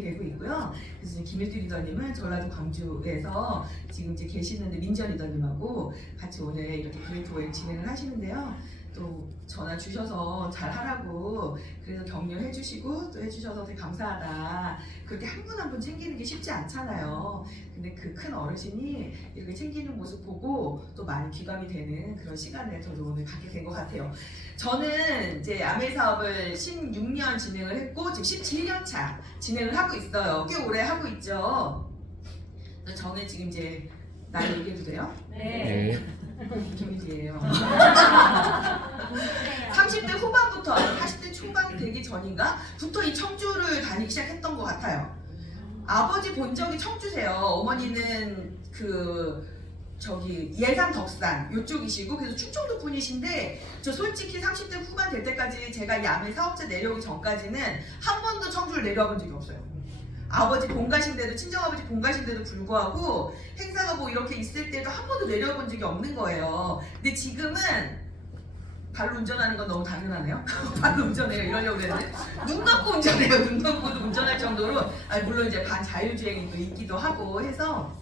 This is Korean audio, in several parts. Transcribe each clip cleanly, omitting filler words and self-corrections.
되고 있고요. 그래서 김일주 리더님은 전라도 광주에서 지금 이제 계시는데 민전 리더님하고 같이 오늘 이렇게 그레이트 웨이 진행을 하시는데요. 또 전화 주셔서 잘 하라고 그래서 격려해 주시고 또 해주셔서 되게 감사하다. 그렇게 한 분 한 분 챙기는 게 쉽지 않잖아요. 근데 그 큰 어르신이 이렇게 챙기는 모습 보고 또 많이 귀감이 되는 그런 시간을 저도 오늘 갖게 된 것 같아요. 저는 이제 아메 사업을 16년 진행을 했고 지금 17년 차 진행을 하고 있어요. 꽤 오래 하고 있죠. 저는 지금 이제 나이 얘기해도 돼요? 네. 김유지예요. 30대 후반부터 40대 초반 되기 전인가부터 이 청주를 다니기 시작했던 것 같아요. 아버지 본적이 청주세요. 어머니는 예산 덕산 이쪽이시고 그래서 충청도 분이신데 저 솔직히 30대 후반 될 때까지 제가 이 아메 사업자 내려오기 전까지는 한 번도 청주를 내려와 본 적이 없어요. 아버지 본가신데도 친정아버지 본가신데도 불구하고 행사가 뭐 이렇게 있을 때도 한 번도 내려와 본 적이 없는 거예요. 근데 지금은 발로 운전하는 건 너무 당연하네요. 발로 운전해요 이러려고 그랬는데 눈 감고 운전해요. 눈 감고도 운전할 정도로 물론 이제 반자율주행이 또 있기도 하고 해서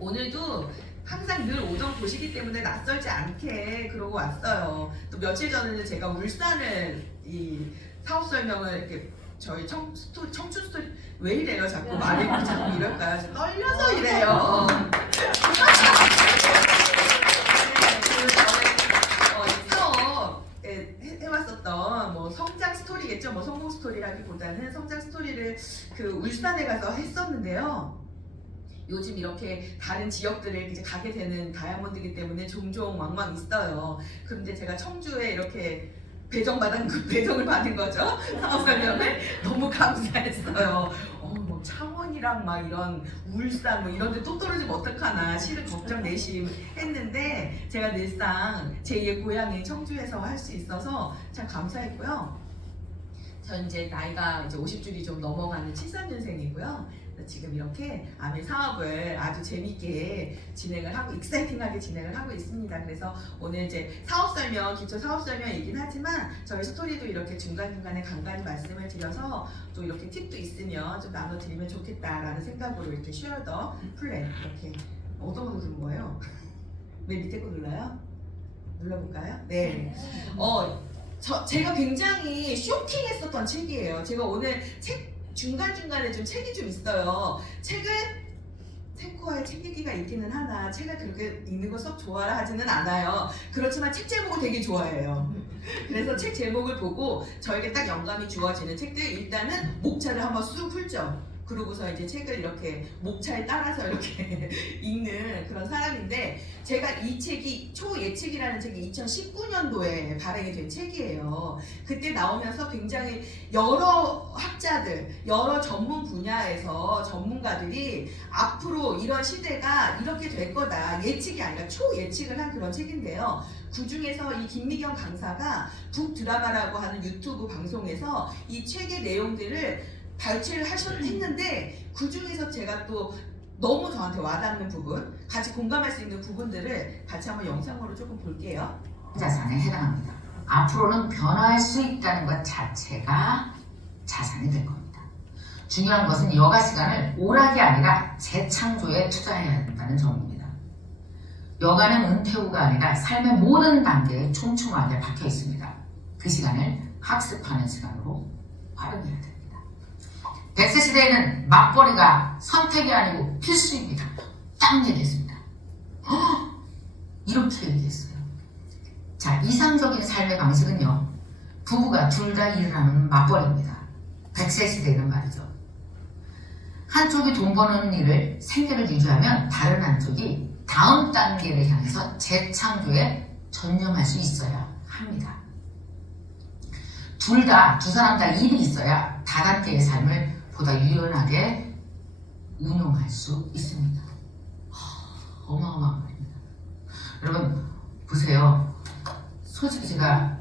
오늘도 항상 늘 오던 곳이기 때문에 낯설지 않게 그러고 왔어요. 또 며칠 전에는 제가 울산을 이 사업 설명을 이렇게 저희 청춘 스토리 왜 이래요? 자꾸 말이 자꾸 이럴까요? 떨려서 이래요. 해왔었던 뭐 성장 스토리겠죠. 뭐 성공 스토리라기보다는 성장 스토리를 울산에 가서 했었는데요. 요즘 이렇게 다른 지역들에 이제 가게 되는 다이아몬드이기 때문에 종종 왕왕 있어요. 그런데 제가 청주에 이렇게 배정을 받은 거죠. 사업 설명을 너무 감사했어요. 뭐 창원이랑 막 이런 울산 뭐 이런 데 또 떨어지면 어떡하나 실은 걱정 내심 했는데 제가 늘상 제2의 고향인 청주에서 할 수 있어서 참 감사했고요. 전 이제 나이가 이제 50줄이 좀 넘어가는 73년생이고요. 지금 이렇게 아메 사업을 아주 재밌게 진행을 하고 익사이팅하게 진행을 하고 있습니다. 그래서 오늘 이제 사업 설명, 기초 사업 설명이긴 하지만 저희 스토리도 이렇게 중간중간에 간간히 말씀을 드려서 또 이렇게 팁도 있으면 좀 나눠드리면 좋겠다라는 생각으로 이렇게 쉐어 더 플랜 이렇게 어떤 거 누른 거예요? 맨 밑에 거 눌러요? 눌러볼까요? 네. 제가 굉장히 쇼킹했었던 책이에요. 제가 오늘 책 중간중간에 좀 책이 좀 있어요. 책을 책코아에 책 얘기가 있기는 하나 책을 그렇게 읽는 거 썩 좋아하지는 않아요. 그렇지만 책 제목을 되게 좋아해요. 그래서 책 제목을 보고 저에게 딱 영감이 주어지는 책들 일단은 목차를 한번 쑥 훑죠. 그러고서 이제 책을 이렇게 목차에 따라서 이렇게 읽는 그런 사람인데 제가 이 책이 초예측이라는 책이 2019년도에 발행이 된 책이에요. 그때 나오면서 굉장히 여러 학자들, 여러 전문 분야에서 전문가들이 앞으로 이런 시대가 이렇게 될 거다. 예측이 아니라 초예측을 한 그런 책인데요. 그 중에서 이 김미경 강사가 북드라마라고 하는 유튜브 방송에서 이 책의 내용들을 발췌를 했는데 그 중에서 제가 또 너무 저한테 와닿는 부분, 같이 공감할 수 있는 부분들을 같이 한번 영상으로 조금 볼게요. 자산에 해당합니다. 앞으로는 변화할 수 있다는 것 자체가 자산이 될 겁니다. 중요한 것은 여가 시간을 오락이 아니라 재창조에 투자해야 한다는 점입니다. 여가는 은퇴 후가 아니라 삶의 모든 단계에 촘촘하게 박혀 있습니다. 그 시간을 학습하는 시간으로 활용해야 됩니다. 100세 시대에는 맞벌이가 선택이 아니고 필수입니다. 딱 얘기했습니다. 이렇게 얘기했어요. 자, 이상적인 삶의 방식은요. 부부가 둘 다 일을 하는 맞벌이입니다. 100세 시대는 말이죠. 한쪽이 돈 버는 일을 생계를 유지하면 다른 한쪽이 다음 단계를 향해서 재창조에 전념할 수 있어야 합니다. 두 사람 다 일이 있어야 다단계의 삶을 보다 유연하게 운용할 수 있습니다. 어마어마한 말입니다. 여러분 보세요. 솔직히 제가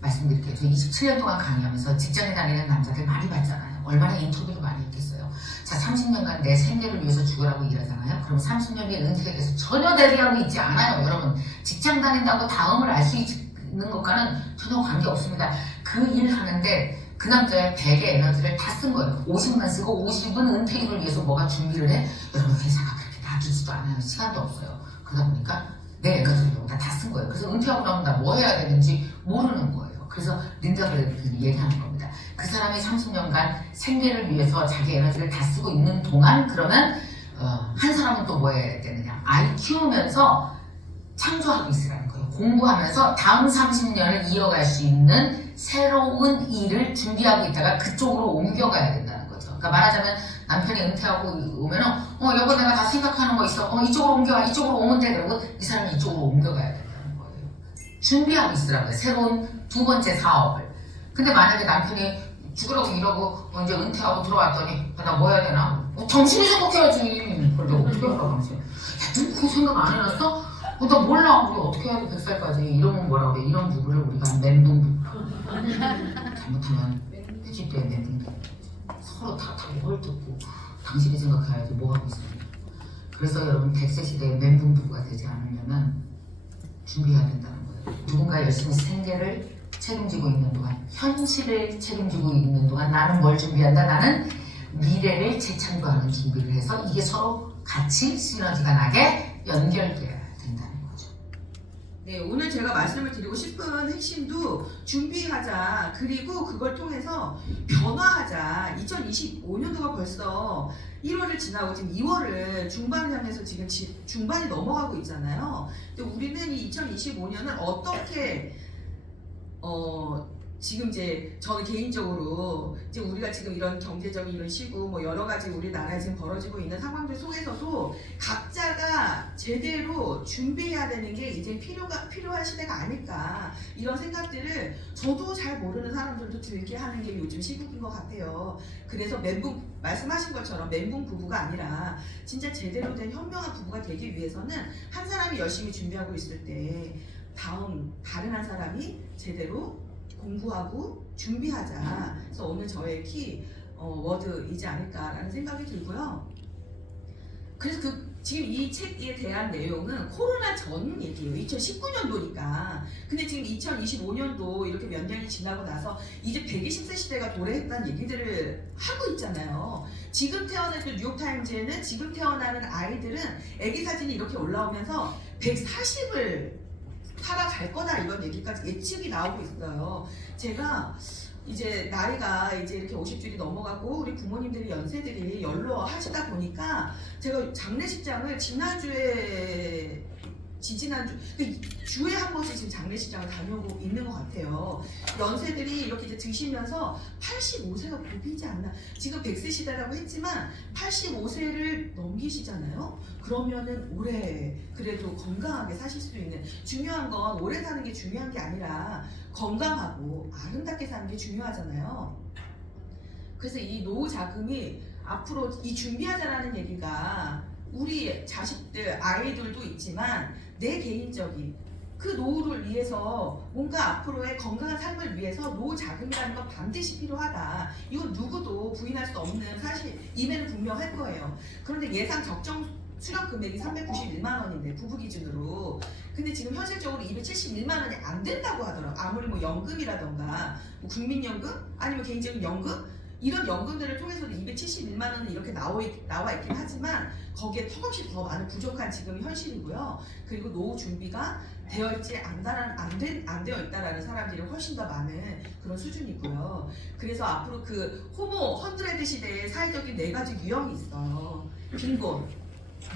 말씀드릴게요. 저 27년 동안 강의하면서 직장에 다니는 남자들 많이 봤잖아요. 얼마나 인터뷰를 많이 했겠어요. 자, 30년간 내 생계를 위해서 죽으라고 일하잖아요. 그럼 30년 뒤에 은퇴에 대해서 전혀 대비하고 있지 않아요. 여러분 직장 다닌다고 다음을 알 수 있는 것과는 전혀 관계없습니다. 그 일 하는데 그 남자의 100의 에너지를 다 쓴 거예요. 50만 쓰고 50은 은퇴기를 위해서 뭐가 준비를 해? 여러분 회사가 그렇게 놔두지도 않아요. 시간도 없어요. 그러다 보니까 내 에너지를 여기다 다 쓴 거예요. 그래서 은퇴하고 나면 나 뭐 해야 되는지 모르는 거예요. 그래서 린다가 얘기하는 겁니다. 그 사람이 30년간 생계를 위해서 자기 에너지를 다 쓰고 있는 동안 그러면 한 사람은 또 뭐 해야 되느냐? 아이 키우면서 창조하고 있으라는 거예요. 공부하면서 다음 30년을 이어갈 수 있는 새로운 일을 준비하고 있다가 그쪽으로 옮겨가야 된다는 거죠. 그러니까 말하자면 남편이 은퇴하고 오면은 여보 내가 다 생각하는 거 있어. 이쪽으로 옮겨와. 이쪽으로 오면 돼. 그러고 이 사람이 이쪽으로 옮겨가야 된다는 거예요. 준비하고 있으라는 거예요. 새로운 두 번째 사업을. 근데 만약에 남편이 죽으라고 이러고 이제 은퇴하고 들어왔더니 나 뭐 해야 되나? 정신이 생각해야지. 그걸 내가 어떻게 하라고 하지? 야, 그 생각 안 해놨어? 나 몰라. 우리 어떻게 해야 돼 100살까지. 이러면 뭐라 그래? 이런 부부를 우리가 멘붕 부부라고. 잘못하면 회집대 멘붕 부부. 서로 다 헐뜯고 당신이 생각해야지 뭐 하고 있습니까? 그래서 여러분 100세 시대에 멘붕 부부가 되지 않으려면 준비해야 된다는 거예요. 누군가 열심히 생계를 책임지고 있는 동안, 현실을 책임지고 있는 동안 나는 뭘 준비한다? 나는 미래를 재창조하는 준비를 해서 이게 서로 같이 시너지가 나게 연결돼야 된다는 거죠. 네, 오늘 제가 말씀을 드리고 싶은 핵심도 준비하자. 그리고 그걸 통해서 변화하자. 2025년도가 벌써 1월을 지나고 지금 2월을 중반을 향해서 지금 중반이 넘어가고 있잖아요. 근데 우리는 이 2025년을 어떻게 지금 이제 저는 개인적으로 이제 우리가 지금 이런 경제적인 이런 시국 뭐 여러 가지 우리나라에 지금 벌어지고 있는 상황들 속에서도 각자가 제대로 준비해야 되는 게 이제 필요한 시대가 아닐까 이런 생각들을 저도 잘 모르는 사람들도 들게 하는 게 요즘 시국인 것 같아요. 그래서 말씀하신 것처럼 멘붕 부부가 아니라 진짜 제대로 된 현명한 부부가 되기 위해서는 한 사람이 열심히 준비하고 있을 때 다른 한 사람이 제대로 공부하고 준비하자. 그래서 오늘 저의 키 워드이지 않을까라는 생각이 들고요. 그래서 지금 이 책에 대한 내용은 코로나 전 얘기예요. 2019년도니까. 근데 지금 2025년도 이렇게 몇 년이 지나고 나서 이제 120세 시대가 도래했다는 얘기들을 하고 있잖아요. 지금 태어난 뉴욕타임즈에는 지금 태어나는 아이들은 아기 사진이 이렇게 올라오면서 140을 살아갈 거다 이런 얘기까지 예측이 나오고 있어요. 제가 이제 나이가 이제 이렇게 50줄이 넘어가고 우리 부모님들이 연세들이 연로하시다 보니까 제가 장례식장을 지지난주 주에 한 번씩 지금 장례식장을 다녀오고 있는 것 같아요. 연세들이 이렇게 이제 드시면서 85세가 고비지 않나. 지금 100세 시대라고 했지만 85세를 넘기시잖아요. 그러면은 오래 그래도 건강하게 사실 수 있는, 중요한 건 오래 사는 게 중요한 게 아니라 건강하고 아름답게 사는 게 중요하잖아요. 그래서 이 노후 자금이 앞으로 이 준비하자라는 얘기가 우리 자식들, 아이들도 있지만 내 개인적인 그 노후를 위해서 뭔가 앞으로의 건강한 삶을 위해서 노후 자금이라는 건 반드시 필요하다. 이건 누구도 부인할 수 없는 사실임에는 분명할 거예요. 그런데 예상 적정 수령 금액이 391만 원인데 부부 기준으로. 근데 지금 현실적으로 271만 원이 안 된다고 하더라고요. 아무리 뭐 연금이라던가 뭐 국민연금 아니면 개인적인 연금 이런 연금들을 통해서도 271만 원은 이렇게 나와 있긴 하지만 거기에 턱없이 더 많은 부족한 지금 현실이고요. 그리고 노후 준비가 되어 있지 안 되어 있다라는 사람들이 훨씬 더 많은 그런 수준이고요. 그래서 앞으로 그 호모 100 시대의 사회적인 4가지 유형이 있어요. 빈곤,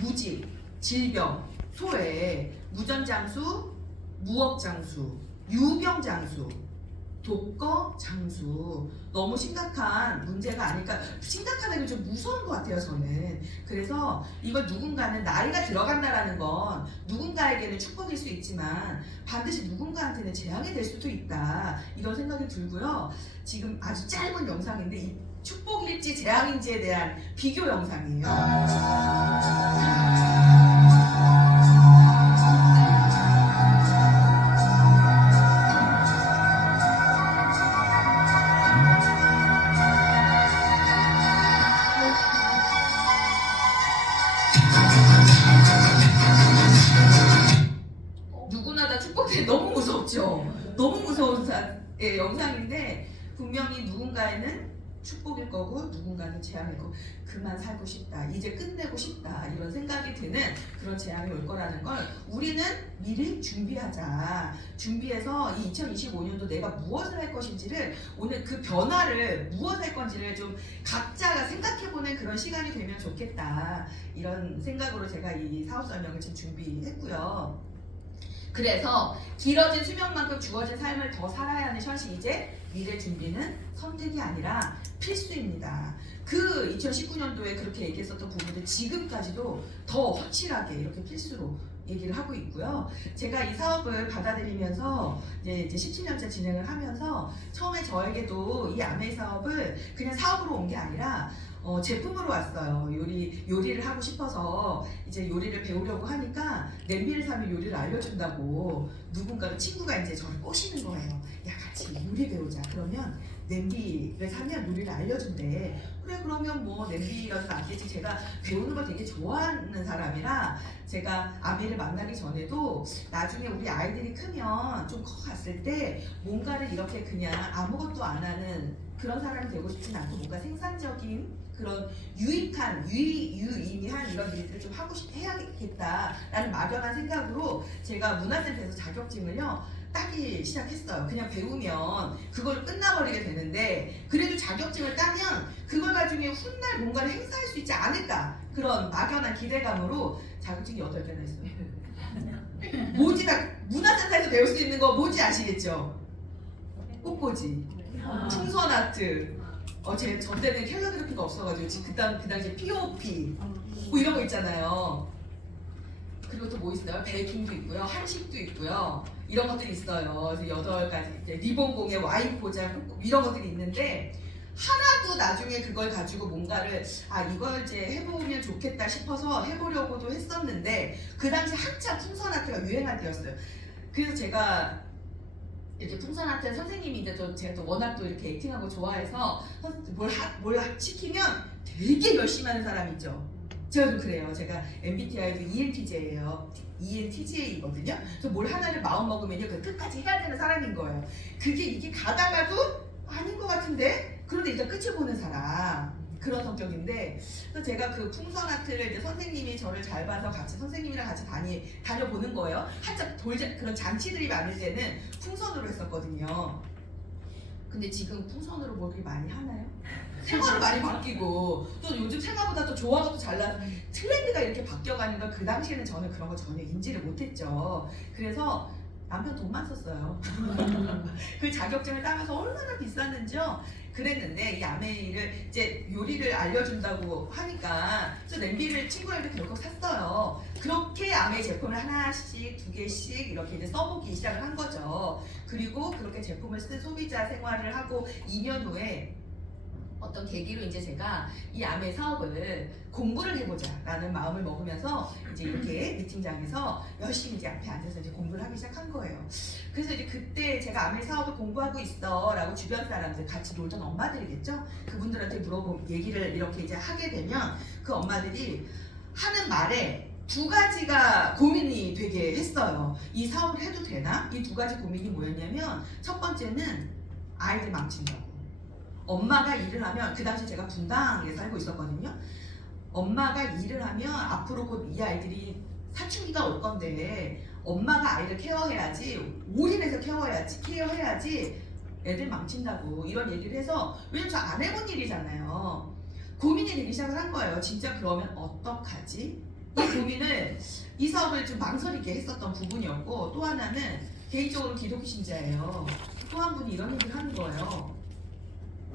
무직, 질병, 소외, 무전장수, 무업장수, 유병장수, 독거장수. 너무 심각한 문제가 아닐까. 심각하다는 게 좀 무서운 것 같아요 저는. 그래서 이걸 누군가는 나이가 들어간다라는 건 누군가에게는 축복일 수 있지만 반드시 누군가한테는 재앙이 될 수도 있다 이런 생각이 들고요. 지금 아주 짧은 영상인데 이 축복일지 재앙인지에 대한 비교 영상이에요. 누구나 다 축복될 너무 무섭죠. 너무 무서운 영상인데 분명히 누군가에는 축복일 거고 누군가는 재앙일 거고 그만 살고 싶다 이제 끝내고 싶다 이런 생각이 드는 그런 재앙이 올 거라는 걸 우리는 미리 준비해서 이 2025년도 내가 무엇을 할 것인지를 오늘 그 변화를 무엇 할 건지를 좀 각자가 생각해보는 그런 시간이 되면 좋겠다 이런 생각으로 제가 이 사업 설명을 지금 준비했고요. 그래서 길어진 수명만큼 주어진 삶을 더 살아야 하는 현실 이제 미래 준비는 선택이 아니라 필수입니다. 그 2019년도에 그렇게 얘기했었던 부분들 지금까지도 더 확실하게 이렇게 필수로 얘기를 하고 있고요. 제가 이 사업을 받아들이면서 이제 17년째 진행을 하면서 처음에 저에게도 이 아메이 사업을 그냥 사업으로 온 게 아니라 제품으로 왔어요. 요리를 하고 싶어서 이제 요리를 배우려고 하니까 냄비를 사면 요리를 알려준다고 누군가 친구가 이제 저를 꼬시는 거예요. 야 같이 요리 배우자. 그러면 냄비를 사면 요리를 알려준대. 그래 그러면 뭐 냄비라도 낫겠지. 제가 배우는 걸 되게 좋아하는 사람이라 제가 아미를 만나기 전에도 나중에 우리 아이들이 크면 좀 커갔을 때 뭔가를 이렇게 그냥 아무것도 안 하는 그런 사람이 되고 싶진 않고 뭔가 생산적인 그런 유의미한 이런 일들을 좀 해야겠다라는 막연한 생각으로 제가 문화센터에서 자격증을요 따기 시작했어요. 그냥 배우면 그걸 끝나버리게 되는데 그래도 자격증을 따면 그걸 가지고 훗날 뭔가를 행사할 수 있지 않을까 그런 막연한 기대감으로 자격증이 8개나 있어요. 뭐지 다 문화센터에서 배울 수 있는 거 뭐지 아시겠죠? 꽃꽂이, 풍선 아트. 저 때는 캘러그래피가 없어가지고 지금 그 당시에 POP 뭐 이런 거 있잖아요. 그리고 또 뭐 있어요? 베이킹도 있고요, 한식도 있고요. 이런 것들이 있어요. 그래서 8가지 리본공예, 와인 포장 이런 것들이 있는데 하나도 나중에 그걸 가지고 뭔가를 이걸 이제 해보면 좋겠다 싶어서 해보려고도 했었는데 그 당시 한참 풍선 아트가 유행할 때였어요. 그래서 제가 이렇게 풍선 아트 선생님인데 제가 또 워낙 또 이렇게 액팅하고 좋아해서 뭘 시키면 되게 열심히 하는 사람 있죠. 제가 좀 그래요. 제가 MBTI도 ENTJ예요. ENTJ이거든요. 그래서 뭘 하나를 마음 먹으면요, 그 끝까지 해야 되는 사람인 거예요. 이게 가다가도 아닌 것 같은데, 그런데 일단 끝을 보는 사람. 그런 성격인데, 그래서 제가 그 풍선 아트를 이제 선생님이 저를 잘 봐서 선생님이랑 같이 다녀보는 거예요. 한참 그런 잔치들이 많을 때는 풍선으로 했었거든요. 근데 지금 풍선으로 뭐 그렇게 많이 하나요? 생활은 많이 바뀌고 또 요즘 생활보다 또 좋아서 잘 나서 트렌드가 이렇게 바뀌어가는 걸 그 당시에는 저는 그런 거 전혀 인지를 못했죠. 그래서 남편 돈만 썼어요. 그 자격증을 따면서 얼마나 비쌌는지요. 그랬는데 이 아메이를 이제 요리를 알려준다고 하니까 그래서 냄비를 친구한테 결국 샀어요. 그렇게 아메이 제품을 하나씩 2개씩 이렇게 이제 써보기 시작을 한 거죠. 그리고 그렇게 제품을 쓴 소비자 생활을 하고 2년 후에 어떤 계기로 이제 제가 이 아메이 사업을 공부를 해보자라는 마음을 먹으면서 이제 이렇게 미팅장에서 열심히 이제 앞에 앉아서 이제 공부를 하기 시작한 거예요. 그래서 이제 그때 제가 아메이 사업을 공부하고 있어라고 주변 사람들 같이 놀던 엄마들이겠죠. 그분들한테 얘기를 이렇게 이제 하게 되면 그 엄마들이 하는 말에 2가지가 고민이 되게 했어요. 이 사업을 해도 되나? 이 2가지 고민이 뭐였냐면 첫 번째는 아이들 망친다고. 엄마가 일을 하면 그 당시 제가 분당에 살고 있었거든요. 엄마가 일을 하면 앞으로 곧 이 아이들이 사춘기가 올 건데 엄마가 아이를 케어해야지 올인해서 케어해야지 애들 망친다고 이런 얘기를 해서 왜냐면 저 안 해본 일이잖아요. 고민이 되기 시작을 한 거예요. 진짜 그러면 어떡하지? 이 고민을 이 사업을 좀 망설이게 했었던 부분이었고 또 하나는 개인적으로 기독교 신자예요. 또 한 분이 이런 얘기를 하는 거예요.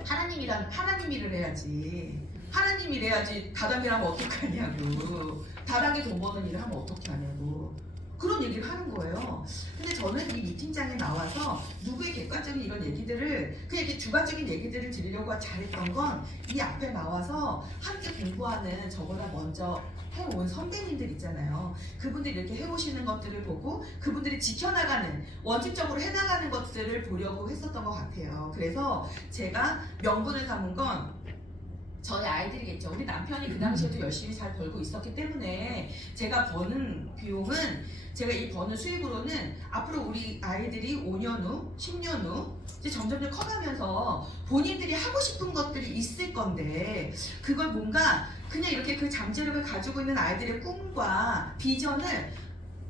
하나님 일을 해야지. 하나님 일해야지 다단계를 하면 어떡하냐고. 다단계 돈 버는 일을 하면 어떻게 하냐고. 그런 얘기를 하는 거예요. 근데 저는 이 미팅장에 나와서 누구의 객관적인 이런 얘기들을 그냥 이렇게 주관적인 얘기들을 드리려고 잘했던 건 이 앞에 나와서 함께 공부하는 저보다 먼저 해온 선배님들 있잖아요. 그분들이 이렇게 해오시는 것들을 보고 그분들이 지켜나가는 원칙적으로 해나가는 것들을 보려고 했었던 것 같아요. 그래서 제가 명분을 삼은 건 저희 아이들이겠죠. 우리 남편이 그 당시에도 열심히 잘 벌고 있었기 때문에 제가 버는 비용은 제가 이 버는 수입으로는 앞으로 우리 아이들이 5년 후, 10년 후 이제 점점 커가면서 본인들이 하고 싶은 것들이 있을 건데 그걸 뭔가 그냥 이렇게 그 잠재력을 가지고 있는 아이들의 꿈과 비전을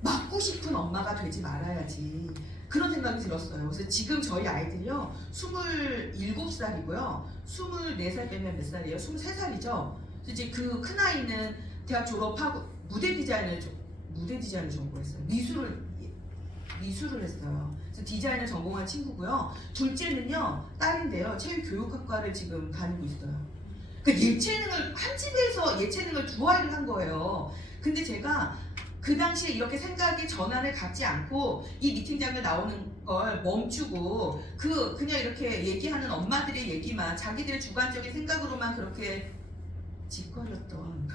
막고 싶은 엄마가 되지 말아야지. 그런 생각이 들었어요. 그래서 지금 저희 아이들이요 27살이고요 24살 빼면 몇 살이에요? 23살이죠. 이제 그 큰 아이는 대학 졸업하고 무대 디자인을 전공했어요. 미술을 했어요. 그래서 디자인을 전공한 친구고요. 둘째는요 딸인데요 체육교육학과를 지금 다니고 있어요. 그러니까 예체능을 한 집에서 예체능을 두 아이를 한 거예요. 근데 제가 그 당시에 이렇게 생각의 전환을 갖지 않고 이 미팅장에 나오는 걸 멈추고 그냥 이렇게 얘기하는 엄마들의 얘기만 자기들의 주관적인 생각으로만 그렇게 짓거렸던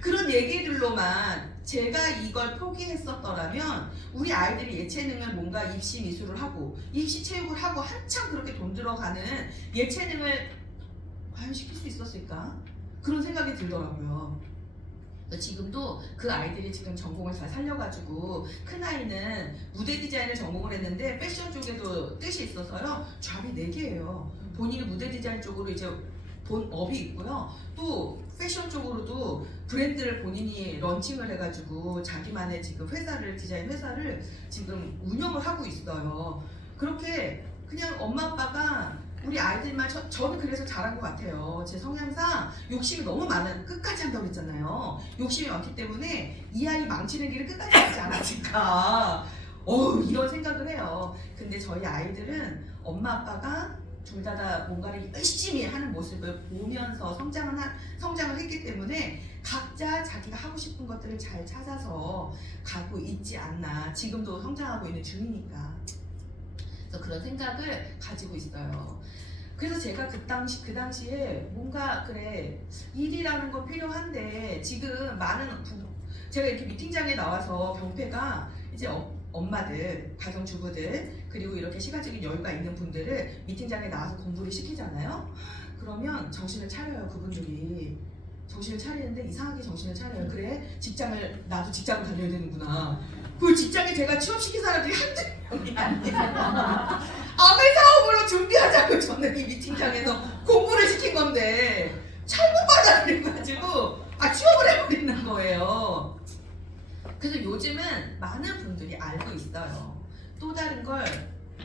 그런 얘기들로만 제가 이걸 포기했었더라면 우리 아이들이 예체능을 뭔가 입시 미술을 하고 입시 체육을 하고 한참 그렇게 돈 들어가는 예체능을 과연 시킬 수 있었을까? 그런 생각이 들더라고요. 지금도 그 아이들이 지금 전공을 잘 살려가지고 큰 아이는 무대 디자인을 전공을 했는데 패션 쪽에도 뜻이 있어서요 잡이 4개예요. 본인이 무대 디자인 쪽으로 이제 본 업이 있고요. 또 패션 쪽으로도 브랜드를 본인이 런칭을 해가지고 자기만의 지금 디자인 회사를 지금 운영을 하고 있어요. 그렇게 그냥 엄마 아빠가 우리 아이들만 저는 그래서 잘한 것 같아요. 제 성향상 욕심이 너무 많은 끝까지 한다고 했잖아요. 욕심이 많기 때문에 이 아이 망치는 길을 끝까지 가지 않았을까 이런 생각을 해요. 근데 저희 아이들은 엄마 아빠가 둘 다 뭔가를 열심히 하는 모습을 보면서 성장을 했기 때문에 각자 자기가 하고 싶은 것들을 잘 찾아서 가고 있지 않나. 지금도 성장하고 있는 중이니까. 그래서 그런 생각을 가지고 있어요. 그래서 제가 그 당시에 뭔가 그래 일이라는 거 필요한데 지금 많은 제가 이렇게 미팅장에 나와서 병폐가 이제 엄마들, 가정주부들 그리고 이렇게 시간적인 여유가 있는 분들을 미팅장에 나와서 공부를 시키잖아요. 그러면 정신을 차려요. 그분들이 정신을 차리는데 이상하게 정신을 차려요. 그래 나도 직장을 다녀야 되는구나. 그 직장에 제가 취업시킨 사람들이 한두 명이 아니에요. 아메 사업으로 준비하자고 저는 이 미팅장에서 공부를 시킨 건데 잘못 받아들여가지고 취업을 해버리는 거예요. 그래서 요즘은 많은 분들이 알고 있어요. 또 다른 걸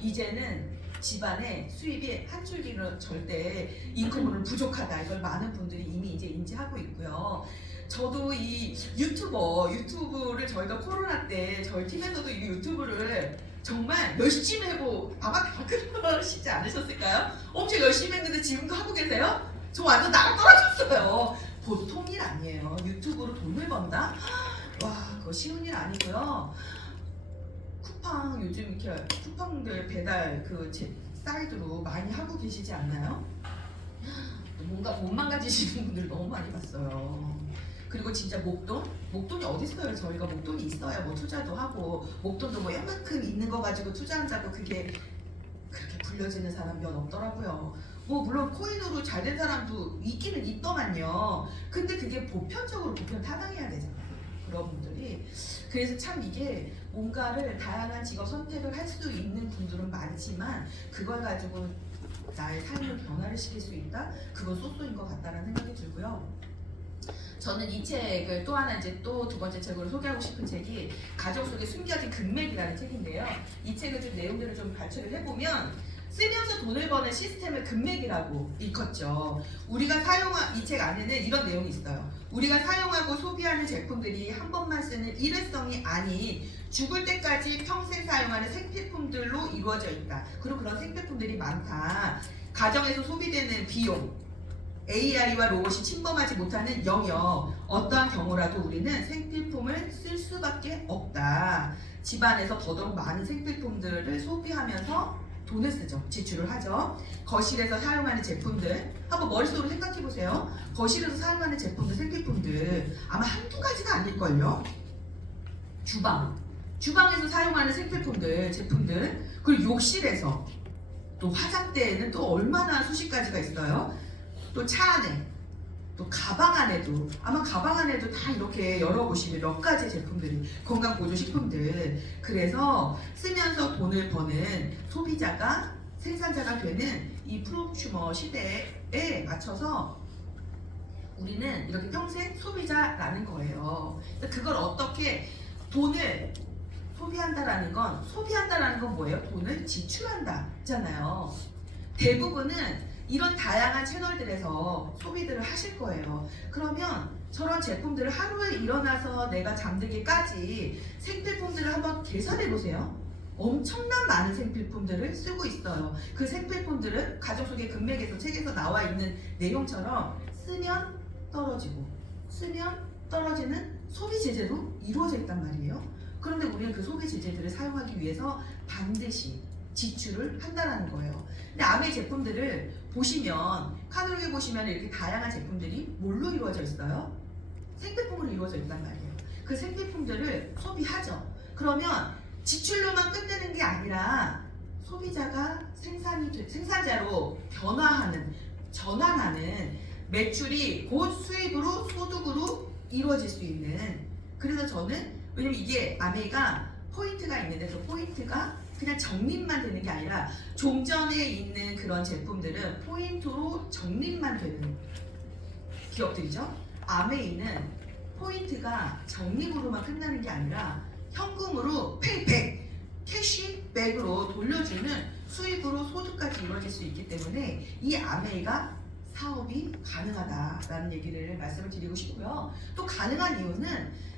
이제는 집안의 수입이 한 줄기로 절대 인컴은 부족하다. 이걸 많은 분들이 이미 이제 인지하고 있고요. 저도 이 유튜브를 저희가 코로나 때 저희 팀에서도 이 유튜브를 정말 열심히 아마 다 그러시지 않으셨을까요? 엄청 열심히 했는데 지금도 하고 계세요? 저 완전 나가 떨어졌어요. 보통 일 아니에요. 유튜브로 돈을 번다? 와, 그거 쉬운 일 아니고요. 쿠팡 요즘 이렇게 쿠팡들 배달 사이드로 많이 하고 계시지 않나요? 뭔가 못 망가지시는 분들 너무 많이 봤어요. 그리고 진짜 목돈이 어디 있어요? 저희가 목돈이 있어야 뭐 투자도 하고 목돈도 뭐 이만큼 있는 거 가지고 투자한다고 그게 그렇게 불려지는 사람 몇 없더라고요. 뭐 물론 코인으로 잘 된 사람도 있기는 있더만요. 근데 그게 보편 타당해야 되잖아요. 그런 분들이. 그래서 참 이게 뭔가를 다양한 직업 선택을 할 수 있는 분들은 많지만 그걸 가지고 나의 삶을 변화를 시킬 수 있다? 그건 쏘쏘인 것 같다는 생각이 들고요. 저는 이 책을 또 하나 이제 또 두 번째 책으로 소개하고 싶은 책이 가족 속에 숨겨진 금맥이라는 책인데요. 이 책을 좀 내용들을 좀 발췌를 해보면 쓰면서 돈을 버는 시스템을 금맥이라고 일컫죠. 이 책 안에는 이런 내용이 있어요. 우리가 사용하고 소비하는 제품들이 한 번만 쓰는 일회성이 아닌 죽을 때까지 평생 사용하는 생필품들로 이루어져 있다. 그리고 그런 생필품들이 많다. 가정에서 소비되는 비용, AI와 로봇이 침범하지 못하는 영역, 어떠한 경우라도 우리는 생필품을 쓸 수밖에 없다. 집안에서 더더욱 많은 생필품들을 소비하면서 돈을 쓰죠. 지출을 하죠. 거실에서 사용하는 제품들 한번 머릿속으로 생각해보세요. 거실에서 사용하는 제품들, 생필품들 아마 한두 가지가 아닐걸요. 주방에서 사용하는 생필품들, 제품들, 그리고 욕실에서 또 화장대에는 또 얼마나 수십 가지가 있어요. 또 차 안에, 또 가방 안에도, 아마 가방 안에도 다 이렇게 열어보시면 몇 가지 제품들이, 건강보조식품들. 그래서 쓰면서 돈을 버는 소비자가 생산자가 되는 이 프로슈머 시대에 맞춰서 우리는 이렇게 평생 소비자라는 거예요. 그걸 어떻게 돈을 소비한다라는 건 뭐예요? 돈을 지출한다잖아요. 대부분은 이런 다양한 채널들에서 소비들을 하실 거예요. 그러면 저런 제품들을 하루에 일어나서 내가 잠들기까지 생필품들을 한번 계산해 보세요. 엄청난 많은 생필품들을 쓰고 있어요. 그 생필품들은 가족 속의 금맥에서 책에서 나와 있는 내용처럼 쓰면 떨어지고 쓰면 떨어지는 소비 제재로 이루어져 있단 말이에요. 그런데 우리는 그 소비 제재들을 사용하기 위해서 반드시 지출을 한다는 거예요. 근데 아메 제품들을 보시면 카talog에 보시면 이렇게 다양한 제품들이 뭘로 이루어져 있어요? 생필품으로 이루어져 있단 말이에요. 그 생필품들을 소비하죠. 그러면 지출로만 끝내는 게 아니라 소비자가 생산자로 전환하는 매출이 곧 수입으로 소득으로 이루어질 수 있는. 그래서 저는 왜냐면 이게 아메가 포인트가 있는데 그 포인트가 그냥 적립만 되는 게 아니라 종전에 있는 그런 제품들은 포인트로 적립만 되는 기업들이죠. 아메이는 포인트가 적립으로만 끝나는 게 아니라 현금으로 페이백, 캐시백으로 돌려주는 수입으로 소득까지 이루어질 수 있기 때문에 이 아메이가 사업이 가능하다라는 얘기를 말씀을 드리고 싶고요. 또 가능한 이유는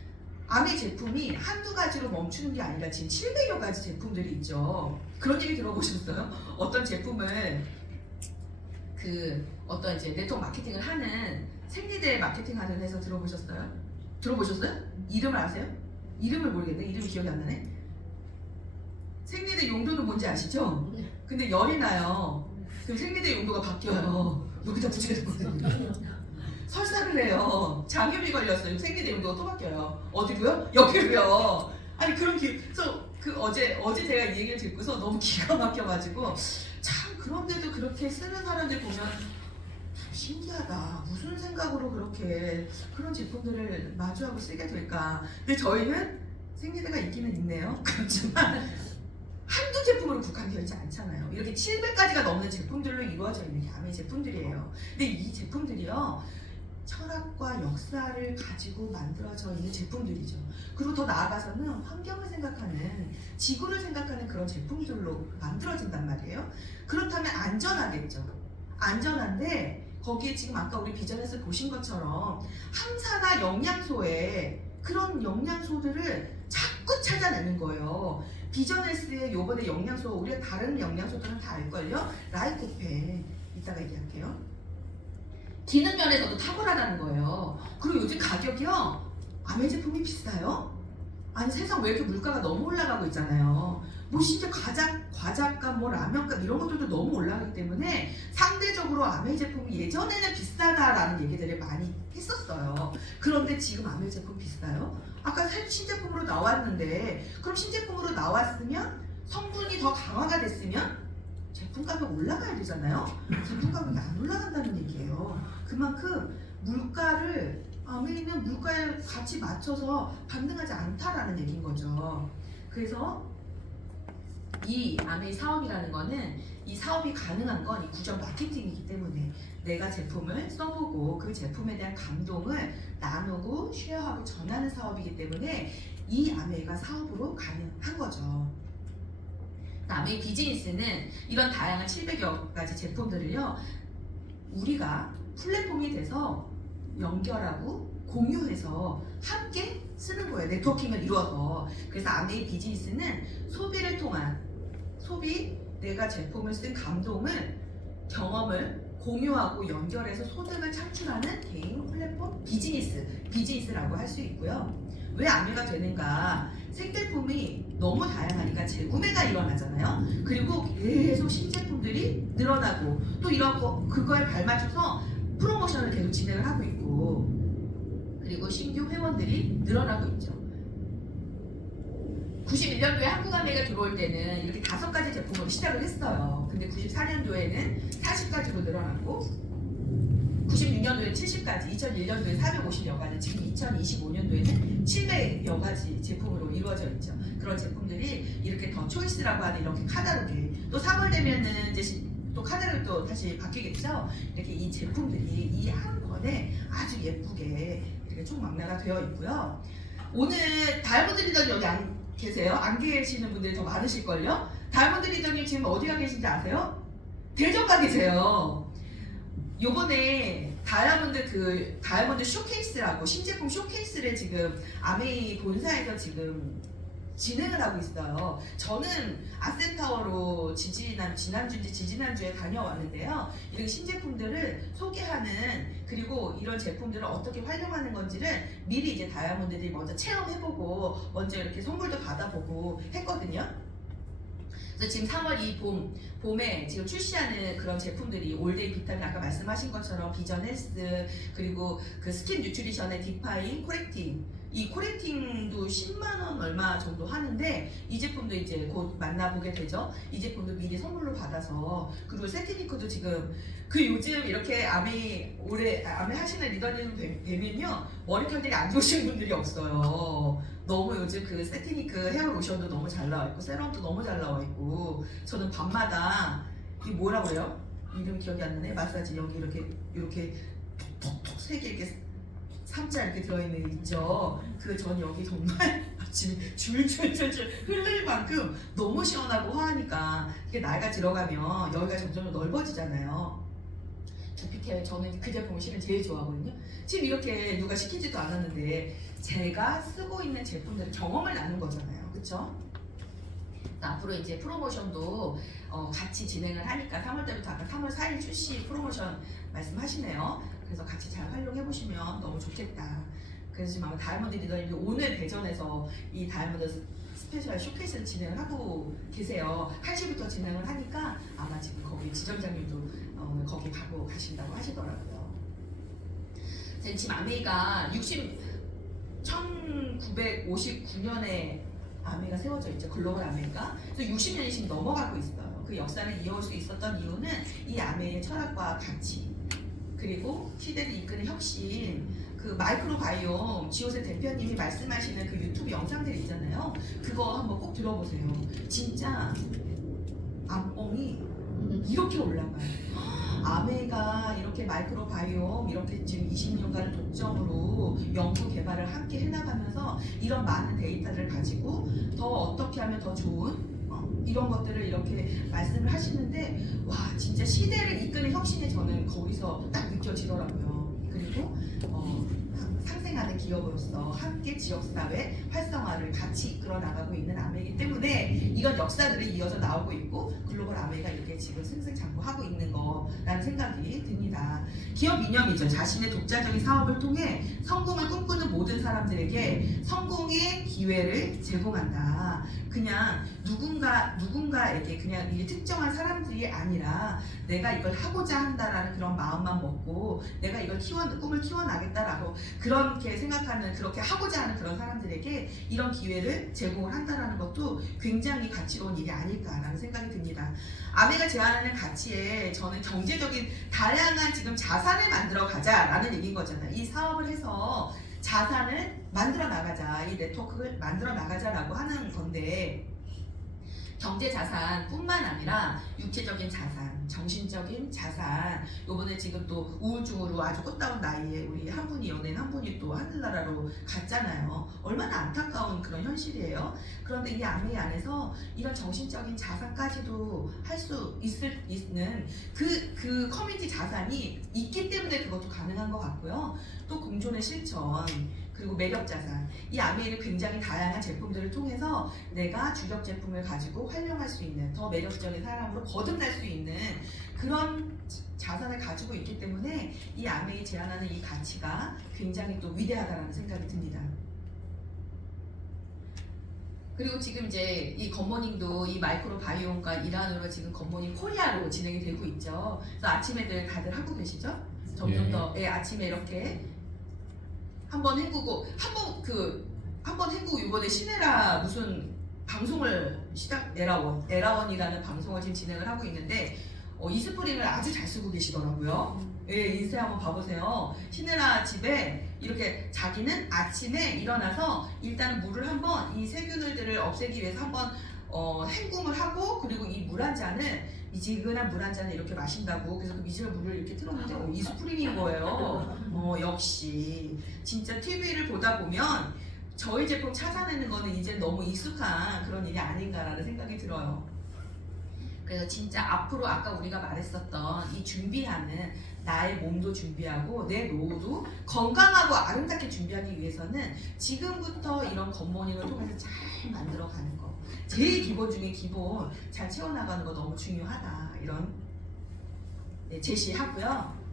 아메 제품이 한두 가지로 멈추는 게 아니라 지금 700여 가지 제품들이 있죠. 그런 얘기 들어보셨어요? 어떤 제품을 어떤 이제 네트워크 마케팅을 하는 생리대 마케팅 하는 회사 들어보셨어요? 이름을 아세요? 이름을 모르겠네. 이름이 기억이 안 나네. 생리대 용도는 뭔지 아시죠? 근데 열이 나요. 그럼 생리대 용도가 바뀌어요. 여기다 붙이게 되거든요. 설사를 해요. 장염이 걸렸어요. 생리대 용도가 또 바뀌어요. 어디고요? 여기로요. 아니 그래서 어제 제가 이 얘기를 듣고서 너무 기가 막혀가지고 참 그런데도 그렇게 쓰는 사람들 보면 참 신기하다. 무슨 생각으로 그렇게 그런 제품들을 마주하고 쓰게 될까. 근데 저희는 생리대가 있기는 있네요. 그렇지만 한두 제품으로 국한되어 있지 않잖아요. 이렇게 700가지가 넘는 제품들로 이루어져 있는 게 아메 제품들이에요. 근데 이 제품들이요. 철학과 역사를 가지고 만들어져 있는 제품들이죠. 그리고 더 나아가서는 환경을 생각하는, 지구를 생각하는 그런 제품들로 만들어진단 말이에요. 그렇다면 안전하겠죠. 안전한데 거기에 지금 아까 우리 비전에서 보신 것처럼 항산화 영양소에 그런 영양소들을 자꾸 찾아내는 거예요. 비전에스의 요번에 영양소, 우리가 다른 영양소들은 다 알걸요? 라이코펜, 이따가 얘기할게요. 기능 면에서도 탁월하다는 거예요. 그리고 요즘 가격이요, 아메 제품이 비싸요? 아니 세상 왜 이렇게 물가가 너무 올라가고 있잖아요. 뭐 진짜 과자값, 뭐 라면값 이런 것들도 너무 올라가기 때문에 상대적으로 아메 제품이 예전에는 비싸다라는 얘기들을 많이 했었어요. 그런데 지금 아메 제품 비싸요? 아까 신제품으로 나왔는데 그럼 신제품으로 나왔으면 성분이 더 강화가 됐으면 제품 가격 올라가야 되잖아요. 제품 가격이 안 올라간다는 얘기예요. 그만큼 물가를 아메이는 물가에 같이 맞춰서 반등하지 않다라는 얘기인 거죠. 그래서 이 아메이 사업이라는 거는 이 사업이 가능한 건 이 구전 마케팅이기 때문에 내가 제품을 써보고 그 제품에 대한 감동을 나누고 쉐어하고 전하는 사업이기 때문에 이 아메이가 사업으로 가능한 거죠. 아메이 비즈니스는 이런 다양한 700여 가지 제품들을요, 우리가 플랫폼이 돼서 연결하고 공유해서 함께 쓰는 거예요. 네트워킹을 이루어서. 그래서 아메이 비즈니스는 소비를 통한 내가 제품을 쓴 감동을, 경험을 공유하고 연결해서 소득을 창출하는 개인 플랫폼 비즈니스라고 할 수 있고요. 왜 아메가 되는가? 생필품이 너무 다양하니까 재구매가 일어나잖아요. 그리고 계속 신제품들이 늘어나고 또 이런 그거에 발맞춰서 프로모션을 계속 진행을 하고 있고, 그리고 신규 회원들이 늘어나고 있죠. 91년도에 한국아메가 들어올 때는 이렇게 5가지 제품으로 시작을 했어요. 근데 94년도에는 40가지로 늘어났고 96년도에 70가지, 2001년도에 450여 가지, 지금 2025년도에는 700여 가지 제품으로 이루어져 있죠. 그런 제품들이 이렇게 더 초이스라고 하는 이렇게 카탈로그, 또 3월 되면은 이제 또 카탈로그 또 다시 바뀌겠죠. 이렇게 이 제품들이 이 한 권에 아주 예쁘게 이렇게 총망라가 되어 있고요. 오늘 다이아몬드 리더님 여기 안 계세요? 안 계시는 분들이 더 많으실걸요? 다이아몬드 리더님 지금 어디가 계신지 아세요? 대전가 계세요. 요번에 다이아몬드 쇼케이스라고 신제품 쇼케이스를 지금 아메이 본사에서 지금 진행을 하고 있어요. 저는 아센타워로 지난주인지 지지난주에 다녀왔는데요. 이렇게 신제품들을 소개하는, 그리고 이런 제품들을 어떻게 활용하는 건지를 미리 이제 다이아몬드들이 먼저 체험해보고 먼저 이렇게 선물도 받아보고 했거든요. 그래서 지금 3월 이 봄에 지금 출시하는 그런 제품들이 올데이 비타민, 아까 말씀하신 것처럼 비전 헬스, 그리고 그 스킨 뉴트리션의 디파인 코렉팅, 이 코렉팅도 10만원 얼마 정도 하는데 이 제품도 이제 곧 만나보게 되죠. 이 제품도 미리 선물로 받아서, 그리고 세티니크도 지금 요즘 이렇게 아메 하시는 리더님 뵈면요 머릿결들이 안 좋으신 분들이 없어요. 너무 요즘 그 세티니크 헤어 로션도 너무 잘 나와 있고 세럼도 너무 잘 나와 있고, 저는 밤마다 이 뭐라 그래요? 이름 기억이 안 나네. 마사지 여기 이렇게 톡톡톡 세 개 이렇게 3자 이렇게 들어있는 있죠. 전 여기 정말 아침에 줄줄줄줄 흐를 만큼 너무 시원하고 화하니까 이게 나이가 들어가면 여기가 점점 넓어지잖아요. 두피케어 저는 그 제품을 실은 제일 좋아하거든요. 지금 이렇게 누가 시키지도 않았는데 제가 쓰고 있는 제품들 경험을 나눈 거잖아요. 그쵸? 앞으로 이제 프로모션도 같이 진행을 하니까 3월 때부터 아까 3월 4일 출시 프로모션 말씀하시네요. 그래서 같이 잘 활용해 보시면 너너무 좋겠다. 그래서 지금 아마 다이아몬드 리더님이 오늘 대전에서 이 다이아몬드 스페셜 쇼케이스를 진행을 하고 계세요. 1시부터 진행을 하니까 아마 지금 거기 지점장님도 거기 가고 가신다고 하시더라고요. 지금 아메이가 1959년에 아메이가 세워져 있죠. 글로벌 아메이가. 그래서 60년이 지금 넘어가고 있어요. 그 역사를 이어올 수 있었던 이유는 이 아메이의 철학과 가치, 그리고 시대를 이끄는 혁신, 그 마이크로바이옴 지오세 대표님이 말씀하시는 그 유튜브 영상들이 있잖아요. 그거 한번 꼭 들어보세요. 진짜 암뽕이 이렇게 올라가요. 아메가 이렇게 마이크로바이옴 이렇게 지금 20년간 독점으로 연구 개발을 함께 해나가면서 이런 많은 데이터를 가지고 더 어떻게 하면 더 좋은 이런 것들을 이렇게 말씀을 하시는데, 와 진짜 시대를 이끄는 혁신이 저는 거기서 딱 느껴지더라고요. 그리고 상생하는 기업으로서 함께 지역사회 활성화를 같이 이끌어 나가고 있는 아메이기 때문에 이런 역사들이 이어져 나오고 있고 글로벌 아메이가 이렇게 지금 승승장구하고 있는 거라는 생각이 듭니다. 기업 이념이죠. 자신의 독자적인 사업을 통해 성공을 꿈꾸는 모든 사람들에게 성공의 기회를 제공한다. 그냥 누군가에게 그냥 이게 특정한 사람들이 아니라 내가 이걸 하고자 한다라는 그런 마음만 먹고 내가 이걸 꿈을 키워나겠다라고 그렇게 생각하는, 그렇게 하고자 하는 그런 사람들에게 이런 기회를 제공을 한다라는 것도 굉장히 가치로운 일이 아닐까라는 생각이 듭니다. 아메가 제안하는 가치에 저는 경제적인 다양한 지금 자산을 만들어 가자라는 얘기인 거잖아요. 이 사업을 해서 자산을 만들어 나가자, 이 네트워크를 만들어 나가자라고 하는 건데, 경제 자산뿐만 아니라 육체적인 자산, 정신적인 자산, 요번에 지금 또 우울증으로 아주 꽃다운 나이에 우리 한 분이, 연예인 한 분이 또 하늘나라로 갔잖아요. 얼마나 안타까운 그런 현실이에요. 그런데 이 아메이 안에서 이런 정신적인 자산까지도 할 수 있는 그 커뮤니티 자산이 있기 때문에 그것도 가능한 것 같고요. 또 공존의 실천, 그리고 매력 자산, 이 아메이를 굉장히 다양한 제품들을 통해서 내가 주력 제품을 가지고 활용할 수 있는, 더 매력적인 사람으로 거듭날 수 있는 그런 자산을 가지고 있기 때문에 이 아메이 제안하는 이 가치가 굉장히 또 위대하다라는 생각이 듭니다. 그리고 지금 이제 이 굿모닝도 이 마이크로 바이옴과 일환으로 지금 굿모닝 코리아로 진행이 되고 있죠. 그래서 아침에들 다들 하고 계시죠? 점점 더 아침에 이렇게 한번 헹구고 한번 헹구고 이번에 시네라 무슨 방송을 에라원이라는 방송을 지금 진행을 하고 있는데 이스프링을 아주 잘 쓰고 계시더라고요. 예, 인쇄 한번 봐보세요. 신혜라 집에 이렇게 자기는 아침에 일어나서 일단은 물을 한번 이 세균들을 없애기 위해서 한번 헹굼을 하고, 그리고 이 물 한 잔을, 미지근한 물 한 잔을 이렇게 마신다고. 그래서 그 미지근한 물을 이렇게 틀었는데 이스프링인 거예요. 역시 진짜 TV를 보다 보면 저희 제품 찾아내는 거는 이제 너무 익숙한 그런 일이 아닌가라는 생각이 들어요. 그래서 진짜 앞으로 아까 우리가 말했었던 이 준비하는, 나의 몸도 준비하고 내 노후도 건강하고 아름답게 준비하기 위해서는 지금부터 이런 굿모닝을 통해서 잘 만들어가는 거, 제일 기본 중에 기본, 잘 채워나가는 거 너무 중요하다, 이런 제시하고요.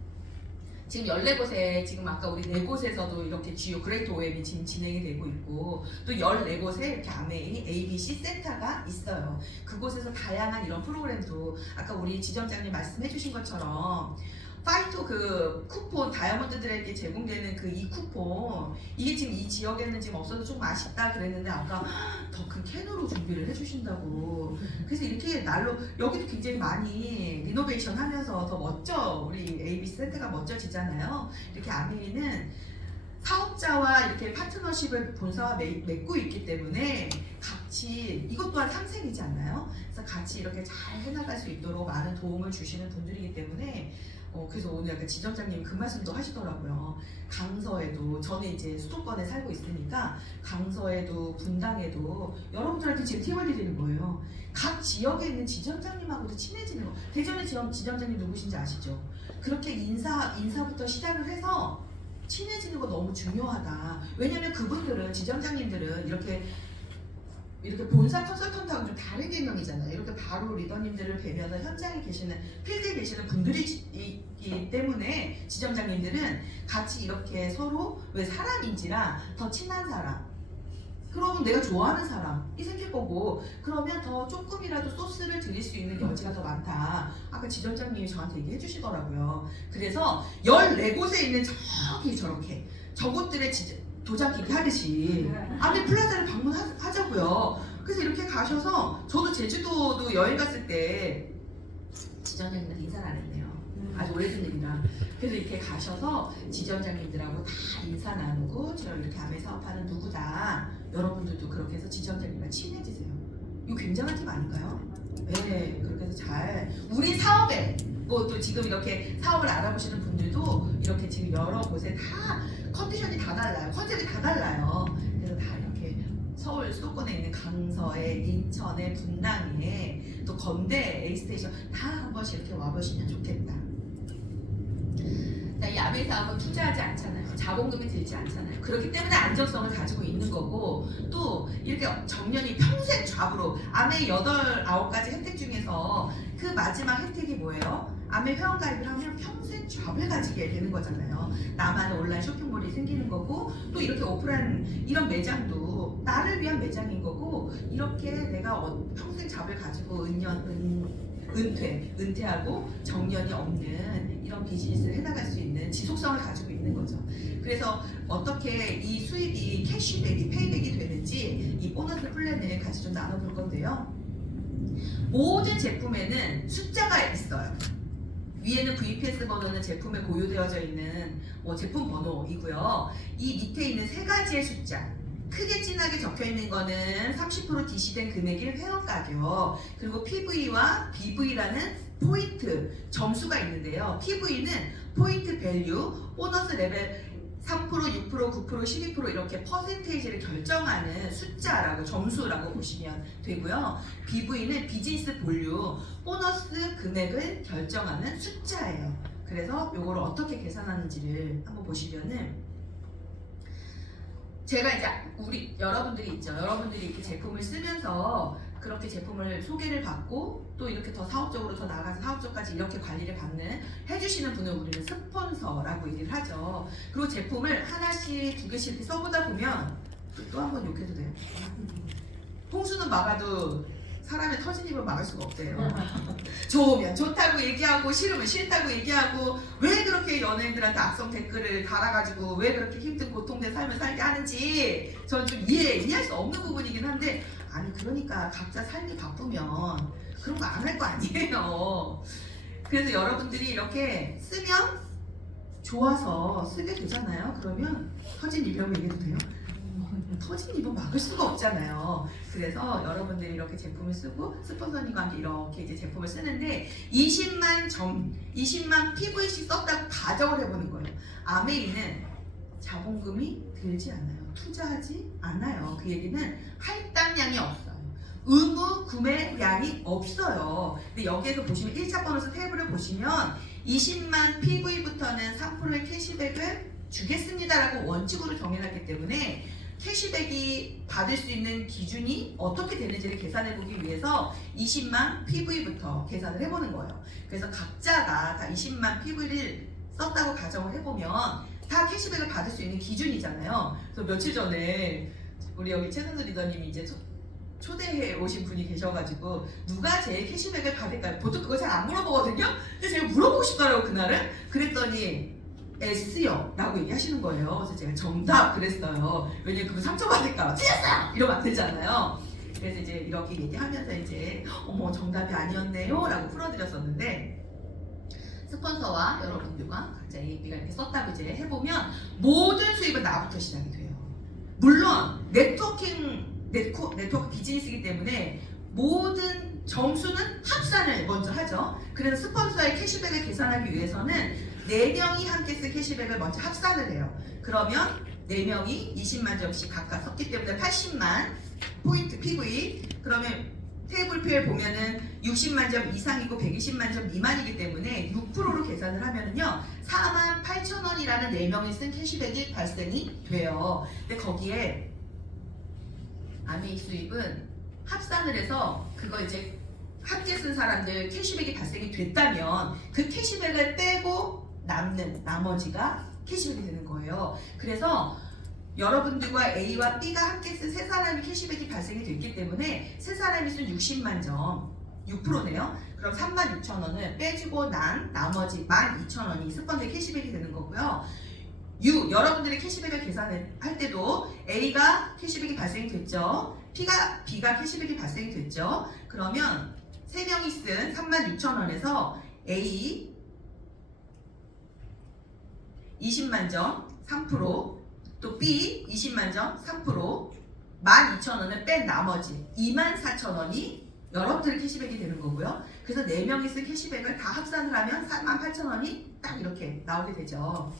지금 14곳에, 지금 아까 우리 4곳에서도 이렇게 주요 그레이트 OM이 지금 진행이 되고 있고, 또 14곳에 이렇게 아메이 ABC 센터가 있어요. 그곳에서 다양한 이런 프로그램도 아까 우리 지점장님 말씀해 주신 것처럼 파이토 그 쿠폰, 다이아몬드들에게 제공되는 그 이 쿠폰, 이게 지금 이 지역에는 지금 없어서 좀 아쉽다 그랬는데 아까 더 큰 캔으로 준비를 해주신다고. 그래서 이렇게 날로 여기도 굉장히 많이 리노베이션 하면서 더 멋져, 우리 ABC 센터가 멋져지잖아요. 이렇게 아메이는 사업자와 이렇게 파트너십을 본사와 맺고 있기 때문에 같이, 이것 또한 상생이지 않나요? 그래서 같이 이렇게 잘 해나갈 수 있도록 많은 도움을 주시는 분들이기 때문에 그래서 오늘 약간 지점장님 그 말씀도 하시더라고요. 강서에도, 저는 이제 수도권에 살고 있으니까 강서에도 분당에도 여러분들한테 지금 팁을 드리는 거예요. 각 지역에 있는 지점장님하고도 친해지는 거. 대전의 지점장님 누구신지 아시죠? 그렇게 인사부터 시작을 해서 친해지는 거 너무 중요하다. 왜냐면 그분들은, 지점장님들은 이렇게 본사 컨설턴트하고 좀 다른 개념이잖아요. 이렇게 바로 리더님들을 뵈면서 현장에 계시는, 필드에 계시는 분들이기 때문에 지점장님들은 같이 이렇게 서로, 왜 사람인지라 더 친한 사람, 그러면 내가 좋아하는 사람이 생길 거고, 그러면 더 조금이라도 소스를 드릴 수 있는 여지가 더 많다. 아까 지점장님이 저한테 얘기해 주시더라고요. 그래서 14곳에 있는 저기 저렇게 저곳들의 도자기기 하듯이 아메 플라자를 방문하자고요. 그래서 이렇게 가셔서, 저도 제주도도 여행 갔을 때 지점장님한테 인사를 안 했네요. 아주 오래된 일이라. 그래서 이렇게 가셔서 지점장님들하고 다 인사 나누고, 저 이렇게 아메 사업하는 누구다, 여러분들도 그렇게 해서 지점장님과 친해지세요. 이거 굉장한 팁 아닌가요? 네, 그렇게 해서 잘 우리 사업에, 뭐 또 지금 이렇게 사업을 알아보시는 분들도 이렇게 지금 여러 곳에 다 컨디션이 다 달라요. 컨셉이 다 달라요. 그래서 다 이렇게 서울 수도권에 있는 강서에, 인천에, 분당에, 또 건대, A스테이션 다 한 번씩 이렇게 와보시면 좋겠다. 이 아메 사업은 투자하지 않잖아요. 자본금이 들지 않잖아요. 그렇기 때문에 안정성을 가지고 있는 거고, 또 이렇게 정년이 평생 잡으로, 아메 8, 9가지 혜택 중에서 그 마지막 혜택이 뭐예요? 아메 회원가입을 하면 평생 잡을 가지게 되는 거잖아요. 나만의 온라인 쇼핑몰이 생기는 거고, 또 이렇게 오프라인 이런 매장도 나를 위한 매장인 거고, 이렇게 내가 평생 잡을 가지고 은퇴하고 정년이 없는 이런 비즈니스를 해나갈 수 있는 지속성을 가지고 있는 거죠. 그래서 어떻게 이 수입이 캐시백이, 페이백이 되는지 이 보너스 플랜을 같이 좀 나눠볼 건데요. 모든 제품에는 숫자가 있어요. 위에는 VPS 번호는 제품에 고유되어져 있는 제품 번호이고요. 이 밑에 있는 3가지의 숫자, 크게 진하게 적혀 있는 거는 30% DC된 금액일 회원 가격, 그리고 PV와 BV라는 포인트 점수가 있는데요. PV는 포인트 밸류, 보너스 레벨 3%, 6%, 9%, 12% 이렇게 퍼센테이지를 결정하는 숫자라고, 점수라고 보시면 되고요. BV는 비즈니스 볼륨, 보너스 금액을 결정하는 숫자예요. 그래서 이걸 어떻게 계산하는지를 한번 보시면은, 제가 이제 여러분들이 있죠. 여러분들이 이렇게 제품을 쓰면서 그렇게 제품을 소개를 받고, 또 이렇게 더 사업적으로 더 나아가서 사업적까지 이렇게 관리를 해주시는 분을 우리는 스폰서라고 얘기를 하죠. 그리고 제품을 하나씩, 2개씩 이렇게 써보다 보면, 또 한 번 욕해도 돼요? 홍수는 막아도 사람의 터진 입을 막을 수가 없대요. 좋으면 좋다고 얘기하고, 싫으면 싫다고 얘기하고, 왜 그렇게 연예인들한테 악성 댓글을 달아가지고 왜 그렇게 힘든 고통된 삶을 살게 하는지 저는 좀 이해할 수 없는 부분이긴 한데, 아니 그러니까 각자 삶이 바쁘면 그런 거 안 할 거 아니에요. 그래서 여러분들이 이렇게 쓰면 좋아서 쓰게 되잖아요. 그러면 터진 이병 얘기도 돼요? 터진 입은 막을 수가 없잖아요. 그래서 여러분들이 이렇게 제품을 쓰고 스폰서님과 함께 이렇게 이제 제품을 쓰는데 20만 PVC 썼다고 가정을 해보는 거예요. 아메이는 자본금이 들지 않아요. 투자하지 않아요. 그 얘기는 할당량이 없어요. 의무 구매량이 없어요. 근데 여기에서 보시면 1차 보너스 테이블을 보시면 20만 PV부터는 3%의 캐시백을 주겠습니다라고 원칙으로 정해놨기 때문에 캐시백이 받을 수 있는 기준이 어떻게 되는지를 계산해 보기 위해서 20만 PV부터 계산을 해보는 거예요. 그래서 각자가 다 20만 PV를 썼다고 가정을 해보면 다 캐시백을 받을 수 있는 기준이잖아요. 그래서 며칠 전에 우리 여기 최선수 리더님이 이제 초대해 오신 분이 계셔가지고 누가 제일 캐시백을 받을까요? 보통 그거 잘 안 물어보거든요? 근데 제가 물어보고 싶더라고요, 그날은. 그랬더니 S요 라고 얘기하시는 거예요. 그래서 제가 정답 그랬어요. 왜냐면 그거 상처받을까 틀렸어요! 이러면 안 되잖아요. 그래서 이제 이렇게 얘기하면서 이제 어머 정답이 아니었네요 라고 풀어드렸었는데 스폰서와 여러분들과 각자 A, B가 이렇게 썼다고 이제 해보면 모든 수입은 나부터 시작이 돼요. 물론 네트워크 비즈니스이기 때문에 모든 점수는 합산을 먼저 하죠. 그래서 스폰서의 캐시백을 계산하기 위해서는 4명이 함께 쓴 캐시백을 먼저 합산을 해요. 그러면 4명이 20만 점씩 각각 썼기 때문에 80만 포인트 PV. 그러면 테이블표에 보면은 60만 점 이상이고 120만 점 미만이기 때문에 6%로 계산을 하면은요 48,000원이라는 4명이 쓴 캐시백이 발생이 돼요. 근데 거기에 아메이 수입은 합산을 해서 그거 이제 함께 쓴 사람들 캐시백이 발생이 됐다면 그 캐시백을 빼고 남는 나머지가 캐시백이 되는 거예요. 그래서 여러분들과 A와 B가 함께 쓴 세 사람이 캐시백이 발생이 됐기 때문에 세 사람이 쓴 60만 점 6%네요. 그럼 36,000원을 빼주고 난 나머지 12,000원이 스펀지 캐시백이 되는 거고요. 여러분들이 캐시백을 계산할 때도 A가 캐시백이 발생이 됐죠. B가 캐시백이 발생이 됐죠. 그러면 3명이 쓴 36,000원에서 A 20만 점 3%, 또 B 20만 점 3%, 12,000원을 뺀 나머지 24,000원이 여러분들의 캐시백이 되는 거고요. 그래서 4명이 쓴 캐시백을 다 합산을 하면 48,000원이 딱 이렇게 나오게 되죠.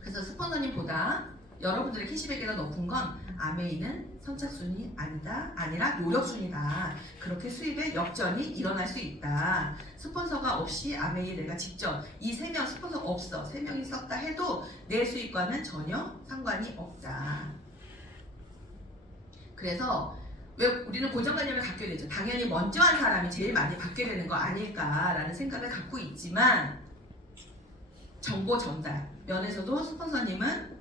그래서 스폰서님보다 여러분들의 캐시백이 더 높은 건 아메이는 선착순이 아니라 노력순이다. 그렇게 수입의 역전이 일어날 수 있다. 스폰서가 없이 아메이 내가 직접 이 3명 스폰서가 없어 3명이 썼다 해도 내 수입과는 전혀 상관이 없다. 그래서 왜 우리는 고정관념을 갖게 되죠. 당연히 먼저 한 사람이 제일 많이 받게 되는 거 아닐까라는 생각을 갖고 있지만 정보 전달 면에서도 스폰서님은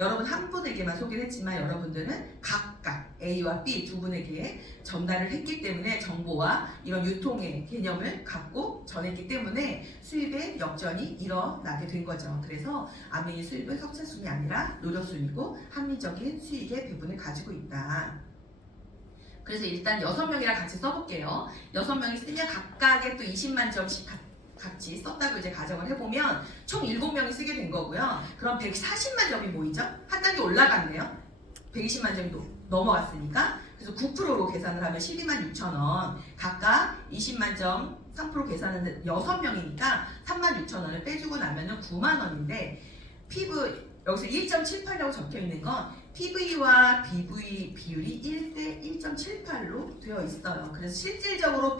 여러분 한 분에게만 소개를 했지만 여러분들은 각각 A와 B 두 분에게 전달을 했기 때문에 정보와 이런 유통의 개념을 갖고 전했기 때문에 수입의 역전이 일어나게 된 거죠. 그래서 아메이 수입은 선착순이 아니라 노력순이고 합리적인 수익의 배분을 가지고 있다. 그래서 일단 6명이랑 같이 써볼게요. 6명이 쓰면 각각의 또 20만 점씩 같이 썼다고 이제 가정을 해보면 총 7명이 쓰게 된 거고요. 그럼 140만 점이 모이죠? 한 단계 올라갔네요. 120만 점도 넘어갔으니까. 그래서 9%로 계산을 하면 12만 6천원. 각각 20만 점 3% 계산은 6명이니까 3만 6천원을 빼주고 나면은 9만 원인데 여기서 1.78이라고 적혀 있는 건 PV와 BV 비율이 1대 1.78로 되어 있어요. 그래서 실질적으로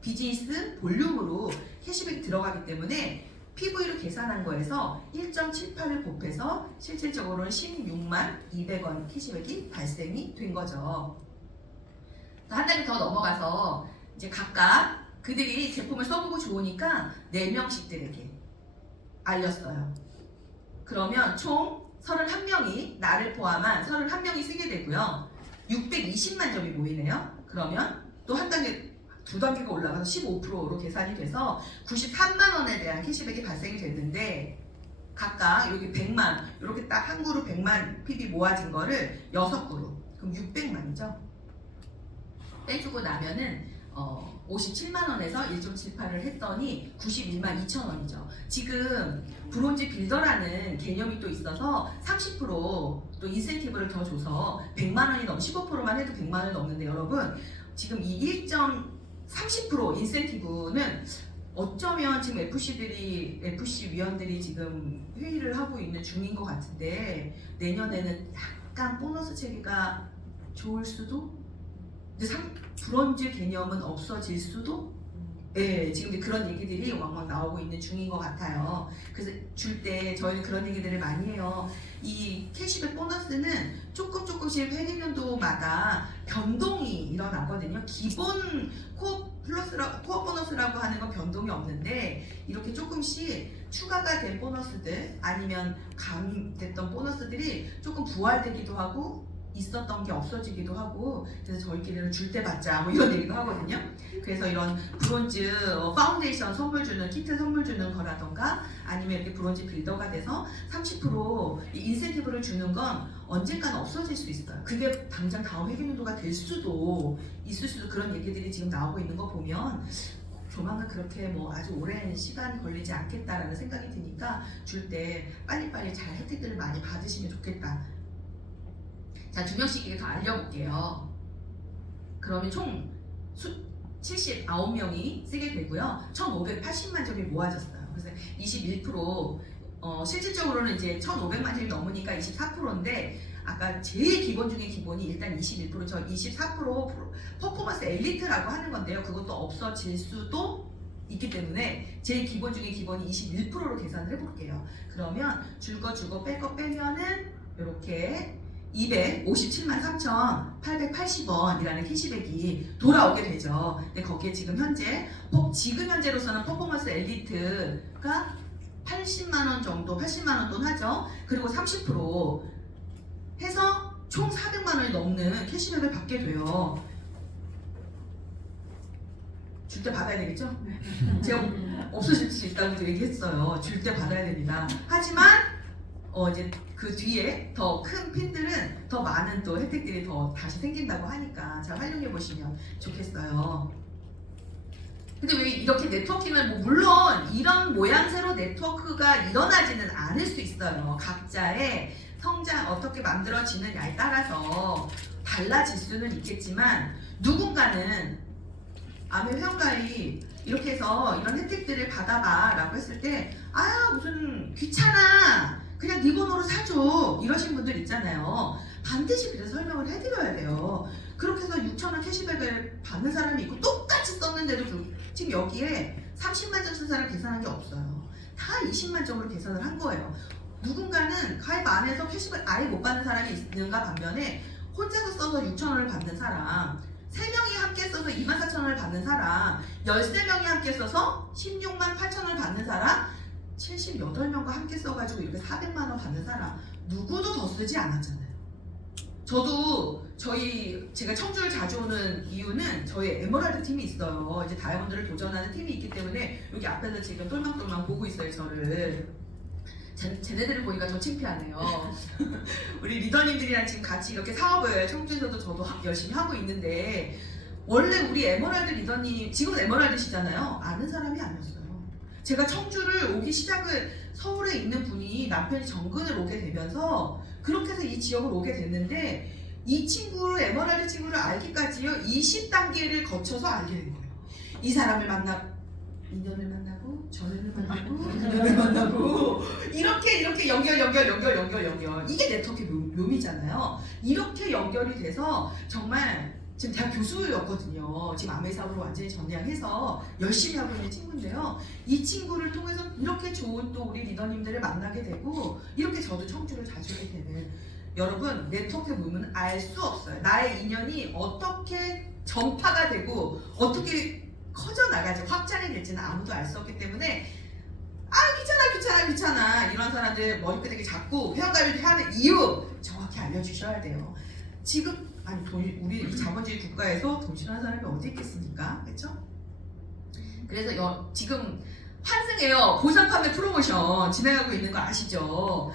비즈니스 볼륨으로 캐시백이 들어가기 때문에 PV로 계산한 거에서 1.78을 곱해서 실질적으로는 16만 200원 캐시백이 발생이 된 거죠. 한 단계 더 넘어가서 이제 각각 그들이 제품을 써보고 좋으니까 4명씩들에게 알렸어요. 그러면 총 31명이 나를 포함한 31명이 쓰게 되고요. 620만 점이 모이네요. 그러면 또 한 단계 두 단계가 올라가서 15%로 계산이 돼서 93만 원에 대한 캐시백이 발생이 됐는데 각각 여기 100만 이렇게 딱 한 그룹 100만 PB 모아진 거를 6그룹 그럼 600만이죠. 빼주고 나면은 57만 원에서 1.78을 했더니 91만 2천 원이죠. 지금 브론즈 빌더라는 개념이 또 있어서 30%또 인센티브를 더 줘서 100만 원이 넘 15%만 해도 100만 원이 넘는데 여러분 지금 이 1.30% 인센티브는 어쩌면 지금 FC 위원들이 지금 회의를 하고 있는 중인 것 같은데 내년에는 약간 보너스 체계가 좋을 수도? 근데 브론즈 개념은 없어질 수도? 예, 지금 이제 그런 얘기들이 왕왕 나오고 있는 중인 것 같아요. 그래서 줄 때 저희는 그런 얘기들을 많이 해요. 이 캐시백 보너스는 조금씩 회계년도마다 변동이 일어나거든요. 기본 코어 보너스라고 하는 건 변동이 없는데 이렇게 조금씩 추가가 된 보너스들 아니면 감됐던 보너스들이 조금 부활되기도 하고 있었던 게 없어지기도 하고 그래서 저희끼리는 줄 때 받자 뭐 이런 얘기도 하거든요. 그래서 이런 브론즈 파운데이션 선물 주는 키트 선물 주는 거라던가 아니면 이렇게 브론즈 빌더가 돼서 30% 인센티브를 주는 건 언젠가는 없어질 수 있어요. 그게 당장 다음 회계년도가 될 수도 있을 수도 그런 얘기들이 지금 나오고 있는 거 보면 조만간 그렇게 뭐 아주 오랜 시간 걸리지 않겠다라는 생각이 드니까 줄 때 빨리빨리 잘 혜택들을 많이 받으시면 좋겠다. 자, 두 명씩 더 알려볼게요. 그러면 총 79명이 쓰게 되고요. 1,580만 점이 모아졌어요. 그래서 21% 실질적으로는 이제 1,500만 점이 넘으니까 24%인데 아까 제일 기본 중에 기본이 일단 21% 저 24% 퍼포먼스 엘리트라고 하는 건데요. 그것도 없어질 수도 있기 때문에 제일 기본 중에 기본이 21%로 계산을 해볼게요. 그러면 줄 거 주고 뺄 거 빼면은 이렇게 257만 3,880원이라는 캐시백이 돌아오게 되죠. 근데 거기에 지금 현재로서는 퍼포먼스 엘리트가 80만 원 정도, 80만 원 돈 하죠. 그리고 30% 해서 총 400만 원이 넘는 캐시백을 받게 돼요. 줄 때 받아야 되겠죠? 제가 없어질 수 있다고 얘기했어요. 줄 때 받아야 됩니다. 하지만 이제 그 뒤에 더 큰 핀들은 더 많은 또 혜택들이 더 다시 생긴다고 하니까 잘 활용해 보시면 좋겠어요. 근데 왜 이렇게 네트워킹을 뭐 물론 이런 모양새로 네트워크가 일어나지는 않을 수 있어요. 각자의 성장 어떻게 만들어지느냐에 따라서 달라질 수는 있겠지만 누군가는 아메 회원가입 이렇게 해서 이런 혜택들을 받아봐 라고 했을 때 아 무슨 귀찮아 그냥 네 번호로 사줘 이러신 분들 있잖아요. 반드시 그래서 설명을 해드려야 돼요. 그렇게 해서 6,000원 캐시백을 받는 사람이 있고 똑같이 썼는데도 지금 여기에 30만 점 쓴 사람 계산한 게 없어요. 다 20만 점으로 계산을 한 거예요. 누군가는 가입 안 해서 캐시백 아예 못 받는 사람이 있는가 반면에 혼자서 써서 6,000원을 받는 사람 3명이 함께 써서 24,000원을 받는 사람 13명이 함께 써서 16만 8천원을 받는 사람 78명과 함께 써가지고 이렇게 400만 원 받는 사람 누구도 더 쓰지 않았잖아요. 저도 제가 청주를 자주 오는 이유는 저희 에메랄드 팀이 있어요. 이제 다이아몬드를 도전하는 팀이 있기 때문에 여기 앞에서 지금 똘망똘망 보고 있어요. 저를 쟤네들을 보니까 더 창피하네요. 우리 리더님들이랑 지금 같이 이렇게 사업을 청주에서도 저도 열심히 하고 있는데 원래 우리 에메랄드 리더님 지금은 에메랄드시잖아요. 아는 사람이 아니었어요. 제가 청주를 오기 시작을 서울에 있는 분이 남편이 정근을 오게 되면서 그렇게 해서 이 지역을 오게 됐는데 이 에메랄드 친구를 알기까지요 20단계를 거쳐서 알게 된 거예요. 이 사람을 인연을 만나고 전연을 만나고 인연을 만나고 이렇게 연결 이게 네트워크의 묘미잖아요. 이렇게 연결이 돼서 정말 지금 대학 교수였거든요. 지금 아메 사업으로 완전히 전향해서 열심히 하고 있는 친구인데요. 이 친구를 통해서 이렇게 좋은 또 우리 리더님들을 만나게 되고 이렇게 저도 청주를 자주 오게 되는 여러분 네트워크의 묘미는 알 수 없어요. 나의 인연이 어떻게 전파가 되고 어떻게 커져 나가지 확장이 될지는 아무도 알 수 없기 때문에 귀찮아 이런 사람들 머리끄댕이 잡고 회원가입을 하는 이유 정확히 알려주셔야 돼요. 지금 우리 이 자본주의 국가에서 돈 싫어하는 사람이 어디 있겠습니까? 그렇죠? 그래서 지금 환승해요. 보상 판매 프로모션 진행하고 있는 거 아시죠?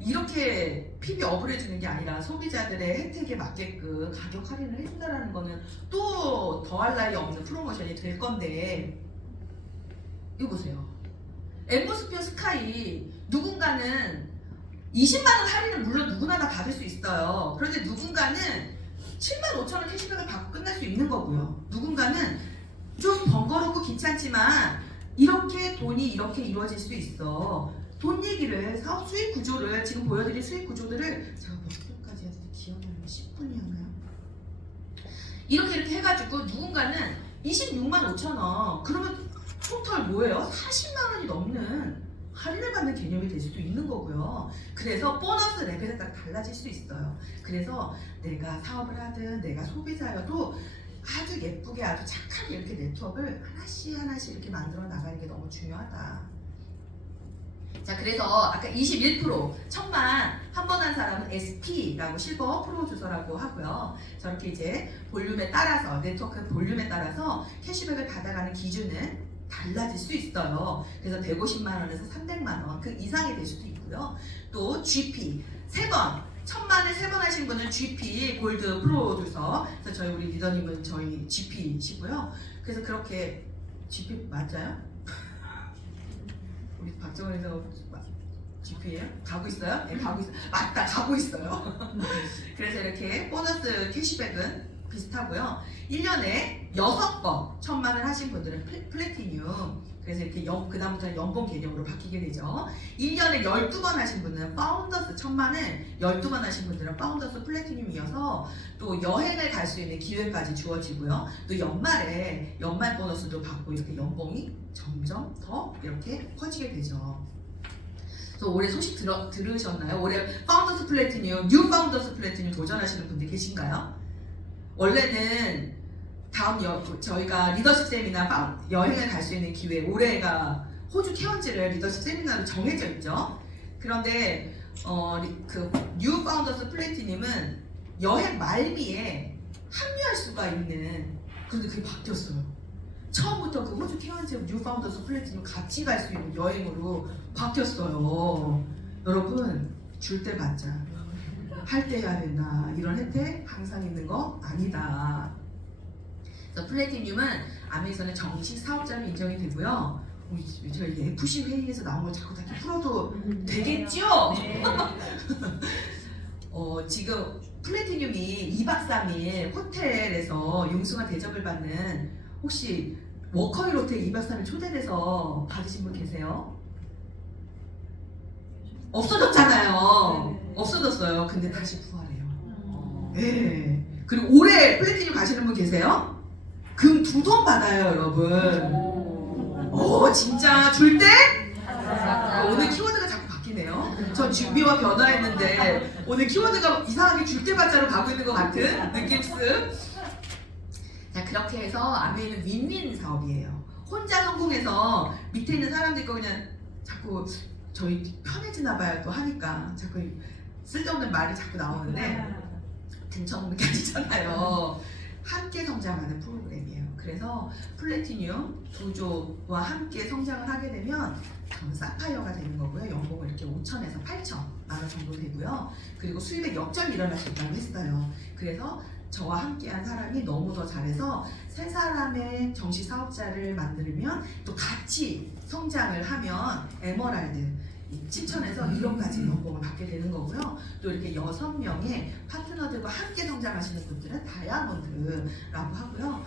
이렇게 PB 업을 해주는 게 아니라 소비자들의 혜택에 맞게끔 가격 할인을 해준다는 거는 또 더할 나위 없는 프로모션이 될 건데, 이거 보세요. 앰보스피어 스카이, 누군가는 20만원 할인은 물론 누구나 다 받을 수 있어요. 그런데 누군가는 75,000원 캐시백을 받고 끝날 수 있는 거고요. 누군가는 좀 번거롭고 귀찮지만 이렇게 돈이 이렇게 이루어질 수 있어. 돈 얘기를, 사업 수익 구조를, 지금 보여드린 수익 구조들을 제가 몇 분까지 해야 되지? 기억나면 10분이었나요? 이렇게 해가지고 누군가는 26만 5천원, 그러면 토탈 뭐예요? 40만 원이 넘는 할인을 받는 개념이 될 수도 있는 거고요. 그래서 보너스 레벨에 따라 달라질 수 있어요. 그래서 내가 사업을 하든 내가 소비자여도 아주 예쁘게 아주 착하게 이렇게 네트워크를 하나씩 이렇게 만들어 나가는 게 너무 중요하다. 자, 그래서 아까 21% 1000만 한 번 한 사람은 SP라고 실버 프로 주소라고 하고요. 저렇게 이제 볼륨에 따라서, 네트워크 볼륨에 따라서 캐시백을 받아가는 기준은 달라질 수 있어요. 그래서 150만 원에서 300만 원 그 이상이 될 수도 있고요. 또 GP 3번 1000만을 3번 하신 분은 GP 골드 프로듀서. 그래서 저희 우리 리더님은 저희 GP시고요. 그래서 그렇게 GP 맞아요? 우리 박정원 리더 GP예요? 가고 있어요? 네, 가고 있어요. 맞다, 가고 있어요. 그래서 이렇게 보너스 캐시백은 비슷하고요. 1년에 6번 1000만을 하신 분들은 플래티늄. 그래서 이렇게 그 다음부터는 연봉 개념으로 바뀌게 되죠. 1년에 12번 하신 분은 파운더스 1000만을 12번 하신 분들은 파운더스 플래티늄이어서 또 여행을 갈 수 있는 기회까지 주어지고요. 또 연말에 연말 보너스도 받고 이렇게 연봉이 점점 더 이렇게 커지게 되죠. 그래서 올해 소식 들으셨나요? 올해 파운더스 플래티늄, 뉴 파운더스 플래티늄 도전하시는 분들 계신가요? 원래는 저희가 리더십 세미나 여행을 갈 수 있는 기회, 올해가 호주 케언즈를 리더십 세미나로 정해져 있죠. 그런데 그 뉴 파운더스 플래티늄은 여행 말미에 합류할 수가 있는, 그런데 그게 바뀌었어요. 처음부터 그 호주 케언즈 뉴 파운더스 플래티늄 같이 갈 수 있는 여행으로 바뀌었어요. 여러분, 줄 때 받자. 할 때 해야 된다. 이런 혜택 항상 있는 거 아니다. 그래서 플래티늄은 아메에서는 정식 사업자로 인정이 되고요. 저희 FC 회의에서 나온 걸 자꾸 다 이렇게 풀어도 되겠죠? 네. 지금 플래티늄이 2박 3일 호텔에서 융숭한 대접을 받는, 혹시 워커힐 호텔 2박 3일 초대돼서 받으신 분 계세요? 없어졌잖아요. 없어졌어요. 근데 다시 부활해요. 네. 그리고 올해 플래티늄 가시는 분 계세요? 금 2돈 받아요, 여러분. 오, 진짜 줄 때? 오늘 키워드가 자꾸 바뀌네요. 전 준비와 변화했는데 오늘 키워드가 이상하게 줄 때 받자로 가고 있는 것 같은 느낌스. 자, 그렇게 해서 아메이는 윈윈 사업이에요. 혼자 성공해서 밑에 있는 사람들 거 그냥 자꾸 저희 편해지나 봐요 또 하니까 자꾸 쓸데없는 말이 자꾸 나오는데 등쳐먹는 게 아니잖아요. 함께 성장하는 프로그램이에요. 그래서 플래티늄 구조와 함께 성장을 하게 되면 저는 사파이어가 되는 거고요. 연봉은 이렇게 5천에서 8천만 원 정도 되고요. 그리고 수입의 역전이 일어날 수 있다고 했어요. 그래서 저와 함께한 사람이 너무 더 잘해서 세 사람의 정식 사업자를 만들면 또 같이 성장을 하면 에머랄드 7천에서 1억까지 연봉을 받게 되는 거고요. 또 이렇게 6명의 파트너들과 함께 성장하시는 분들은 다이아몬드라고 하고요.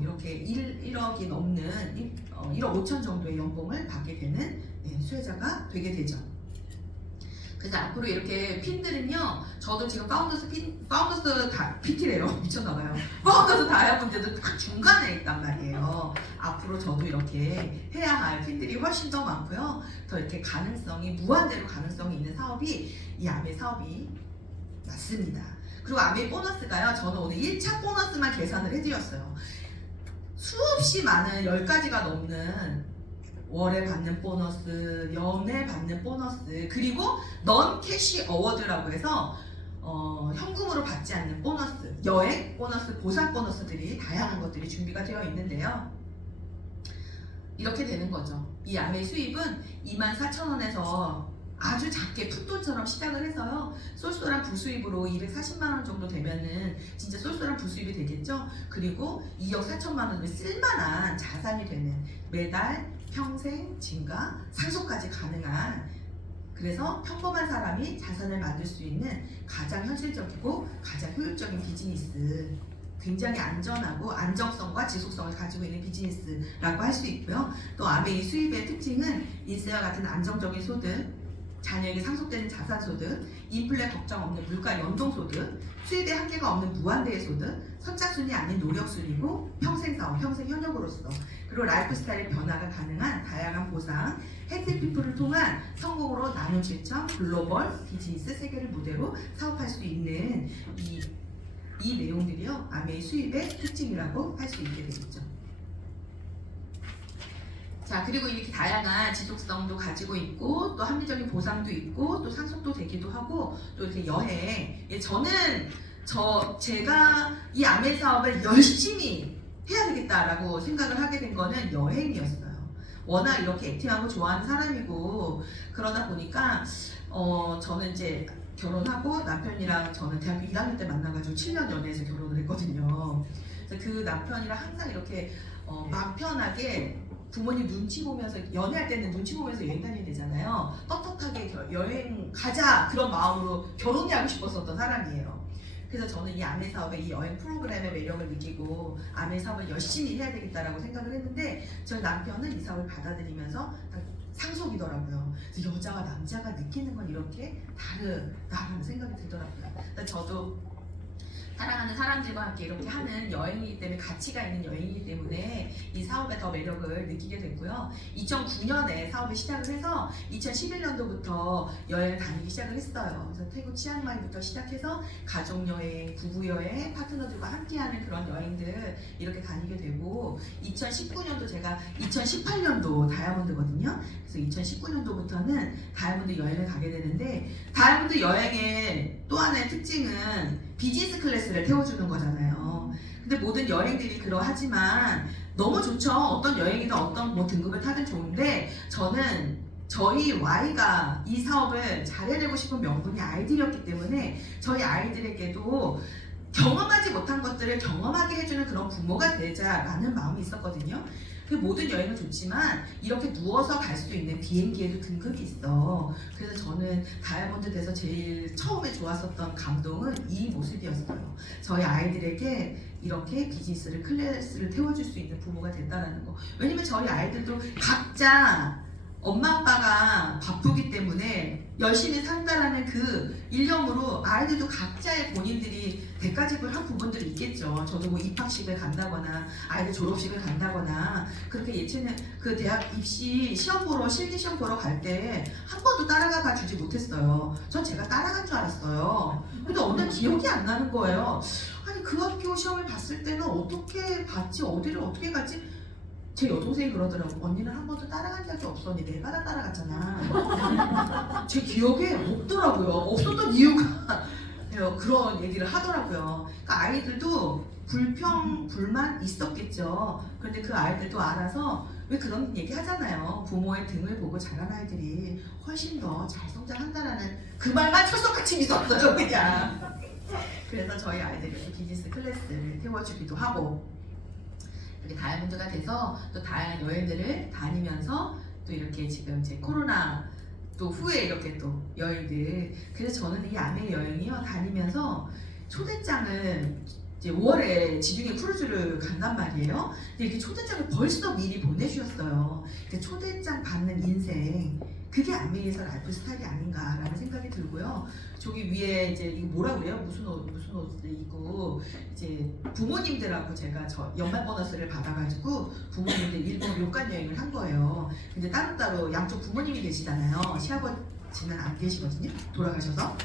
이렇게 1억이 넘는 1억 5천 정도의 연봉을 받게 되는 수혜자가 되게 되죠. 그래서 앞으로 이렇게 핀들은요, 저도 지금 파운더스 PT래요. 미쳤나봐요. 파운더스 다이아몬드도 딱 중간에 있단 말이에요. 앞으로 저도 이렇게 해야 할 핀들이 훨씬 더 많고요. 더 이렇게 가능성이, 무한대로 가능성이 있는 사업이 이 아메 사업이 맞습니다. 그리고 아메 보너스가요, 저는 오늘 1차 보너스만 계산을 해드렸어요. 수없이 많은 10가지가 넘는 월에 받는 보너스, 연에 받는 보너스, 그리고 넌 캐시 어워드라고 해서 현금으로 받지 않는 보너스, 여행 보너스, 보상 보너스들이 다양한 것들이 준비가 되어 있는데요. 이렇게 되는 거죠. 이 아메 수입은 24,000원에서 아주 작게 푼돈처럼 시작을 해서요. 쏠쏠한 부수입으로 240만 원 정도 되면은 진짜 쏠쏠한 부수입이 되겠죠. 그리고 2억 4천만 원을 쓸만한 자산이 되는 매달 평생 증가 상속까지 가능한, 그래서 평범한 사람이 자산을 만들 수 있는 가장 현실적이고 가장 효율적인 비즈니스, 굉장히 안전하고 안정성과 지속성을 가지고 있는 비즈니스라고 할 수 있고요. 또 아메이 수입의 특징은 인세와 같은 안정적인 소득, 자녀에게 상속되는 자산소득, 인플레 걱정 없는 물가 연동소득, 수입에 한계가 없는 무한대의 소득, 선착순이 아닌 노력순이고 평생사업, 평생 현역으로서, 그리고 라이프 스타일의 변화가 가능한 다양한 보상, 해피피플을 통한 성공으로 나눔 실천, 글로벌 비즈니스 세계를 무대로 사업할 수 있는 이 내용들이요, 아메이 수입의 특징이라고 할 수 있게 되겠죠. 자, 그리고 이렇게 다양한 지속성도 가지고 있고 또 합리적인 보상도 있고 또 상속도 되기도 하고 또 이렇게 여행. 예, 제가 이 아메이 사업을 열심히 해야 되겠다라고 생각을 하게 된 거는 여행이었어요. 워낙 이렇게 액티브하고 좋아하는 사람이고 그러다 보니까 저는 이제 결혼하고 남편이랑 저는 대학교 1학년 때 만나가지고 7년 연애해서 결혼을 했거든요. 그래서 그 남편이랑 항상 이렇게 맘 편하게 부모님 눈치 보면서, 연애할 때는 눈치 보면서 여행 다니면 되잖아요. 떳떳하게 여행 가자 그런 마음으로 결혼이 하고 싶었었던 사람이에요. 그래서 저는 이 아메이 사업의 이 여행 프로그램의 매력을 느끼고 아메이 사업을 열심히 해야 되겠다라고 생각을 했는데, 저희 남편은 이 사업을 받아들이면서 상속이더라고요. 그래서 여자와 남자가 느끼는 건 이렇게 다르다라는 생각이 들더라고요. 그래서 저도 사랑하는 사람들과 함께 이렇게 하는 여행이기 때문에, 가치가 있는 여행이기 때문에 이 사업에 더 매력을 느끼게 됐고요. 2009년에 사업을 시작을 해서 2011년도부터 여행을 다니기 시작을 했어요. 그래서 태국 치앙마이부터 시작해서 가족여행, 부부여행, 파트너들과 함께하는 그런 여행들 이렇게 다니게 되고, 2019년도 제가 2018년도 다이아몬드거든요. 그래서 2019년도부터는 다이아몬드 여행을 가게 되는데, 다이아몬드 여행의 또 하나의 특징은 비즈니스 클래스를 태워주는 거잖아요. 근데 모든 여행들이 그러하지만 너무 좋죠. 어떤 여행이든 어떤 뭐 등급을 타든 좋은데, 저는 저희 Y가 이 사업을 잘해내고 싶은 명분이 아이들이었기 때문에 저희 아이들에게도 경험하지 못한 것들을 경험하게 해주는 그런 부모가 되자라는 마음이 있었거든요. 그 모든 여행은 좋지만 이렇게 누워서 갈 수 있는 비행기에도 등급이 있어. 그래서 저는 다이아몬드 돼서 제일 처음에 좋았었던 감동은 이 모습이었어요. 저희 아이들에게 이렇게 비즈니스를 클래스를 태워줄 수 있는 부모가 된다는 거. 왜냐면 저희 아이들도 각자 엄마 아빠가 바쁘기 때문에 열심히 산다라는 그 일념으로 아이들도 각자의 본인들이 대가집을 한 부분들이 있겠죠. 저도 뭐 입학식을 간다거나 아이들 졸업식을 간다거나 그렇게 예체능 그 대학 입시 시험 보러, 실기 시험 보러 갈 때 한 번도 따라가 봐 주지 못했어요. 전 제가 따라간 줄 알았어요. 근데 어느 날 기억이 안 나는 거예요. 아니 그 학교 시험을 봤을 때는 어떻게 봤지, 어디를 어떻게 갔지? 제 여동생이 그러더라고. 언니는 한 번도 따라간 적이 없어. 언니 내가 다 따라갔잖아. 제 기억에 없더라고요. 없었던 이유가 그런 얘기를 하더라고요. 그러니까 아이들도 불평, 불만 있었겠죠. 그런데 그 아이들도 알아서, 왜 그런 얘기 하잖아요. 부모의 등을 보고 자란 아이들이 훨씬 더 잘 성장한다라는 그 말만 철석같이 믿었어요, 그냥. 그래서 저희 아이들이 비즈니스 클래스를 태워주기도 하고, 이렇게 다이아몬드가 돼서 또 다양한 여행들을 다니면서 또 이렇게 지금 이제 코로나 또 후에 이렇게 또 여행들. 그래서 저는 이 아메이 여행이요 다니면서 초대장을 이제 5월에 지중해 크루즈를 간단 말이에요. 근데 이렇게 초대장을 벌써 미리 보내주셨어요. 초대장 받는 인생, 그게 아메이에서 라이프 스타일이 아닌가라는 생각이 들고요. 저기 위에 이제 이거 뭐라 그래요? 무슨 옷을 입고 이제 부모님들하고 제가 저 연말 보너스를 받아가지고 부모님들 일본 료칸 여행을 한 거예요. 근데 따로따로 양쪽 부모님이 계시잖아요. 시아버지는 안 계시거든요. 돌아가셔서.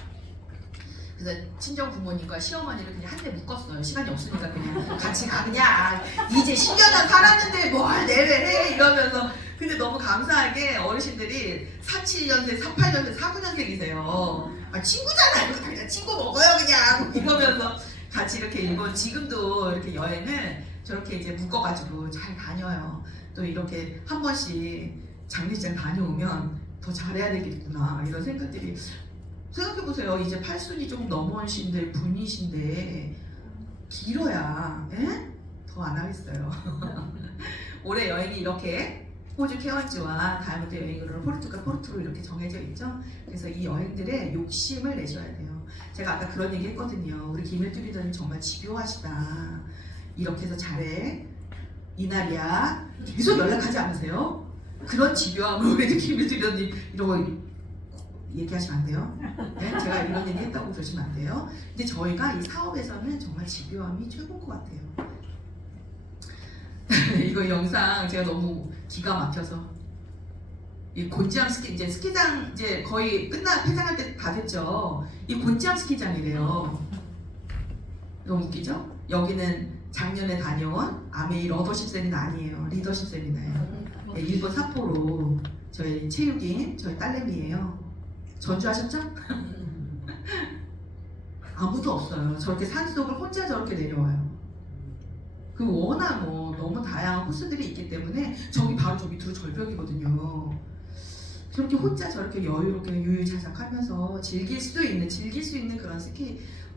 그래서 친정 부모님과 시어머니를 그냥 한데 묶었어요. 시간이 없으니까 그냥 같이 가, 그냥 이제 10년은 살았는데 뭘 내외해 이러면서. 근데 너무 감사하게 어르신들이 47년생, 48년생, 49년생이세요. 아, 친구잖아요. 그냥 친구 먹어요 그냥 이러면서 같이 이렇게 일본 지금도 이렇게 여행을 저렇게 이제 묶어가지고 잘 다녀요. 또 이렇게 한 번씩 장례식장 다녀오면 더 잘해야 되겠구나 이런 생각들이. 생각해보세요. 이제 8순이 조금 넘어오신데 분이신데 길어야 더 안 하겠어요. 올해 여행이 이렇게 호주 케언즈와 다이아몬드 여행으로 포르투갈 포르투로 이렇게 정해져 있죠. 그래서 이 여행들에 욕심을 내셔야 돼요. 제가 아까 그런 얘기 했거든요. 우리 김일두 리더님 정말 집요하시다. 이렇게 해서 잘해. 이날이야. 계속 연락하지 않으세요? 그런 집요함을 우리 김일두 리더님 이런 거 얘기하시면 안 돼요. 네? 제가 이런 얘기 했다고 그러시면 안 돼요. 근데 저희가 이 사업에서는 정말 집요함이 최고인 것 같아요. 이거 영상 제가 너무 기가 막혀서 이 곤지암 스키 이제 스키장 이제 거의 폐장할 때 다 됐죠. 이 곤지암 스키장이래요. 너무 웃기죠? 여기는 작년에 다녀온 아메이 러더십 세미나 아니에요. 리더십 세미나예요. 네, 일본 삿포로 저희 체육인 저희 딸내미예요. 전주하셨죠? 아무도 없어요. 저렇게 산속을 혼자 저렇게 내려와요. 그 워낙 너무 다양한 코스들이 있기 때문에 바로 저 밑으로 절벽이거든요. 저렇게 혼자 저렇게 여유롭게 유유자적하면서 즐길 수 있는 그런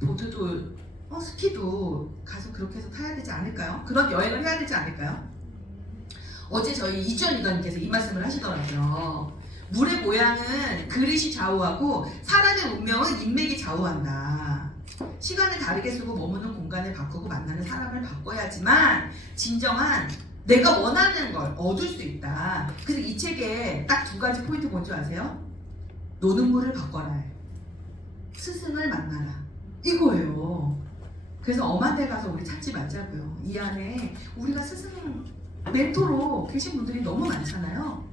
보드도 스키도 가서 그렇게 해서 타야 되지 않을까요? 그런 여행을 해야 되지 않을까요? 어제 저희 이주연 리더님께서 이 말씀을 하시더라고요. 물의 모양은 그릇이 좌우하고 사람의 운명은 인맥이 좌우한다. 시간을 다르게 쓰고 머무는 공간을 바꾸고 만나는 사람을 바꿔야지만 진정한 내가 원하는 걸 얻을 수 있다. 그래서 이 책에 딱 2가지 포인트 뭔지 아세요? 노는 물을 바꿔라. 스승을 만나라. 이거예요. 그래서 엄한 데 가서 우리 찾지 말자고요. 이 안에 우리가 스승, 멘토로 계신 분들이 너무 많잖아요.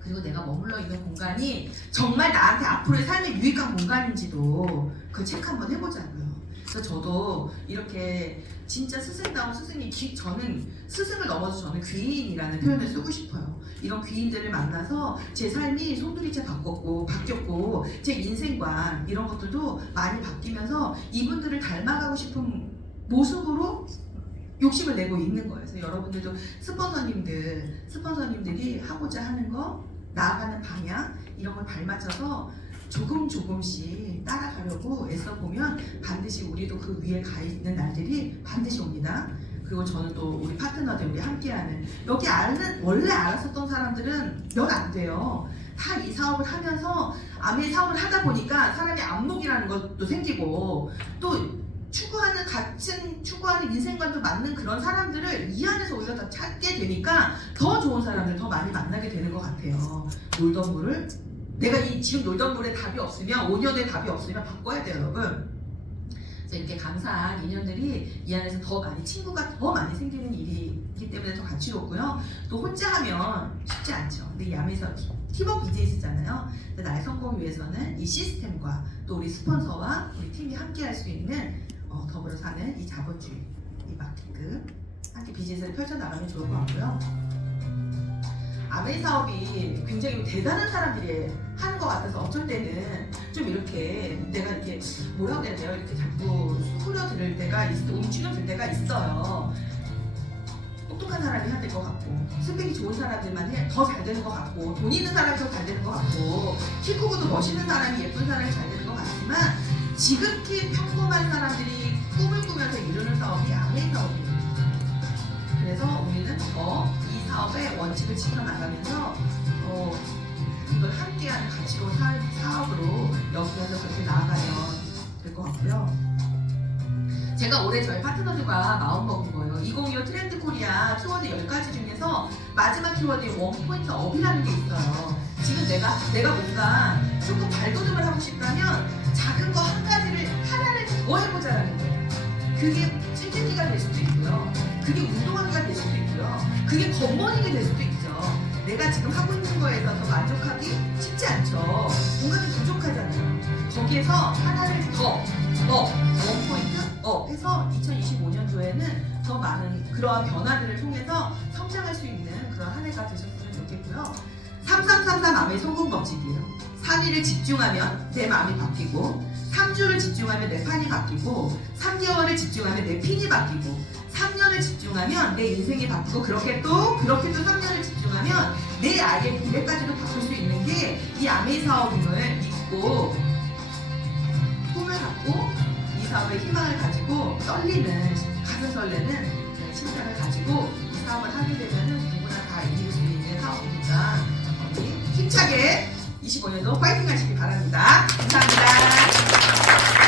그리고 내가 머물러 있는 공간이 정말 나한테 앞으로의 삶에 유익한 공간인지도 그 체크 한번 해보자고요. 그래서 저도 이렇게 진짜 스승다운 스승이 저는 스승을 넘어서 저는 귀인이라는 표현을 쓰고 싶어요. 이런 귀인들을 만나서 제 삶이 송두리째 바뀌었고 제 인생관 이런 것들도 많이 바뀌면서 이분들을 닮아가고 싶은 모습으로 욕심을 내고 있는 거예요. 그래서 여러분들도 스폰서님들이 하고자 하는 거, 나아가는 방향 이런 걸 발맞춰서 조금씩 따라가려고 애써보면 반드시 우리도 그 위에 가 있는 날들이 반드시 옵니다. 그리고 저는 또 우리 파트너들, 우리 함께하는 여기 원래 알았었던 사람들은 몇 안 돼요. 다 이 사업을 하면서 아메 사업을 하다 보니까 사람의 안목이라는 것도 생기고 또 추구하는 인생관도 맞는 그런 사람들을 이 안에서 오히려 더 찾게 되니까 더 좋은 사람들 더 많이 만나게 되는 것 같아요. 놀던 물을 내가 지금 놀던 물에 답이 없으면 5년에 답이 없으면 바꿔야 돼요, 여러분. 그래서 이렇게 감사한 인연들이 이 안에서 더 많이 친구가 더 많이 생기는 일이기 때문에 더 가치롭고요. 또 혼자 하면 쉽지 않죠. 근데 이 안에서 팀워크 비즈니스잖아요. 나의 성공을 위해서는 이 시스템과 또 우리 스폰서와 우리 팀이 함께 할 수 있는 더불어 사는 이 자본주의, 이 마케팅 함께 비즈니스를 펼쳐나가면 좋을 것 같고요. 아메이 사업이 굉장히 대단한 사람들이 하는 것 같아서 어쩔 때는 좀 이렇게 내가 이렇게 뭐라고 해야 돼요? 이렇게 자꾸 흘려들을 때가 움츠려들 때가 있어요. 똑똑한 사람이 해야 될 것 같고 스펙이 좋은 사람들만 더 잘 되는 것 같고 돈 있는 사람이 더 잘 되는 것 같고 키 크고도 멋있는 사람이 예쁜 사람이 잘 되는 것 같지만 지극히 평범한 사람들이 꿈을 꾸면서 이루는 사업이 아메이 사업이에요. 그래서 우리는 더 이 사업의 원칙을 지켜나가면서 이걸 함께하는 가치로운 사업으로 여기면서 그렇게 나아가면 될 것 같고요. 제가 올해 저희 파트너들과 마음먹은 거예요. 2025 트렌드 코리아 키워드 10가지 중에서 마지막 키워드에 원포인트 업이라는 게 있어요. 지금 내가 뭔가 조금 발돋움을 하고 싶다면 작은 거 하나를 더 해보자라는 거예요. 그게 찔찔이가 될 수도 있고요. 그게 운동하기가 될 수도 있고요. 그게 겉머리가 될 수도 있죠. 내가 지금 하고 있는 거에서 더 만족하기 쉽지 않죠. 뭔가 좀 부족하잖아요. 거기에서 하나를 더 원포인트 업 해서 2025년도에는 더 많은 그러한 변화들을 통해서 성장할 수 있는 그런 한 해가 되셨으면 좋겠고요. 3333 마음의 성공 법칙이에요. 3일을 집중하면 내 마음이 바뀌고 3주를 집중하면 내 판이 바뀌고 3개월을 집중하면 내 핀이 바뀌고 3년을 집중하면 집중하면 내 인생이 바뀌고 그렇게 또 3년을 집중하면 내 아이의 미래까지도 바꿀 수 있는 게 이 아메이 사업임을 믿고 꿈을 갖고 이 사업에 희망을 가지고 떨리는 가슴 설레는 심장을 가지고 이 사업을 하게 되면 누구나 다 이룰 수 있는 사업이니까 우리 힘차게 25년도 파이팅 하시기 바랍니다. 감사합니다.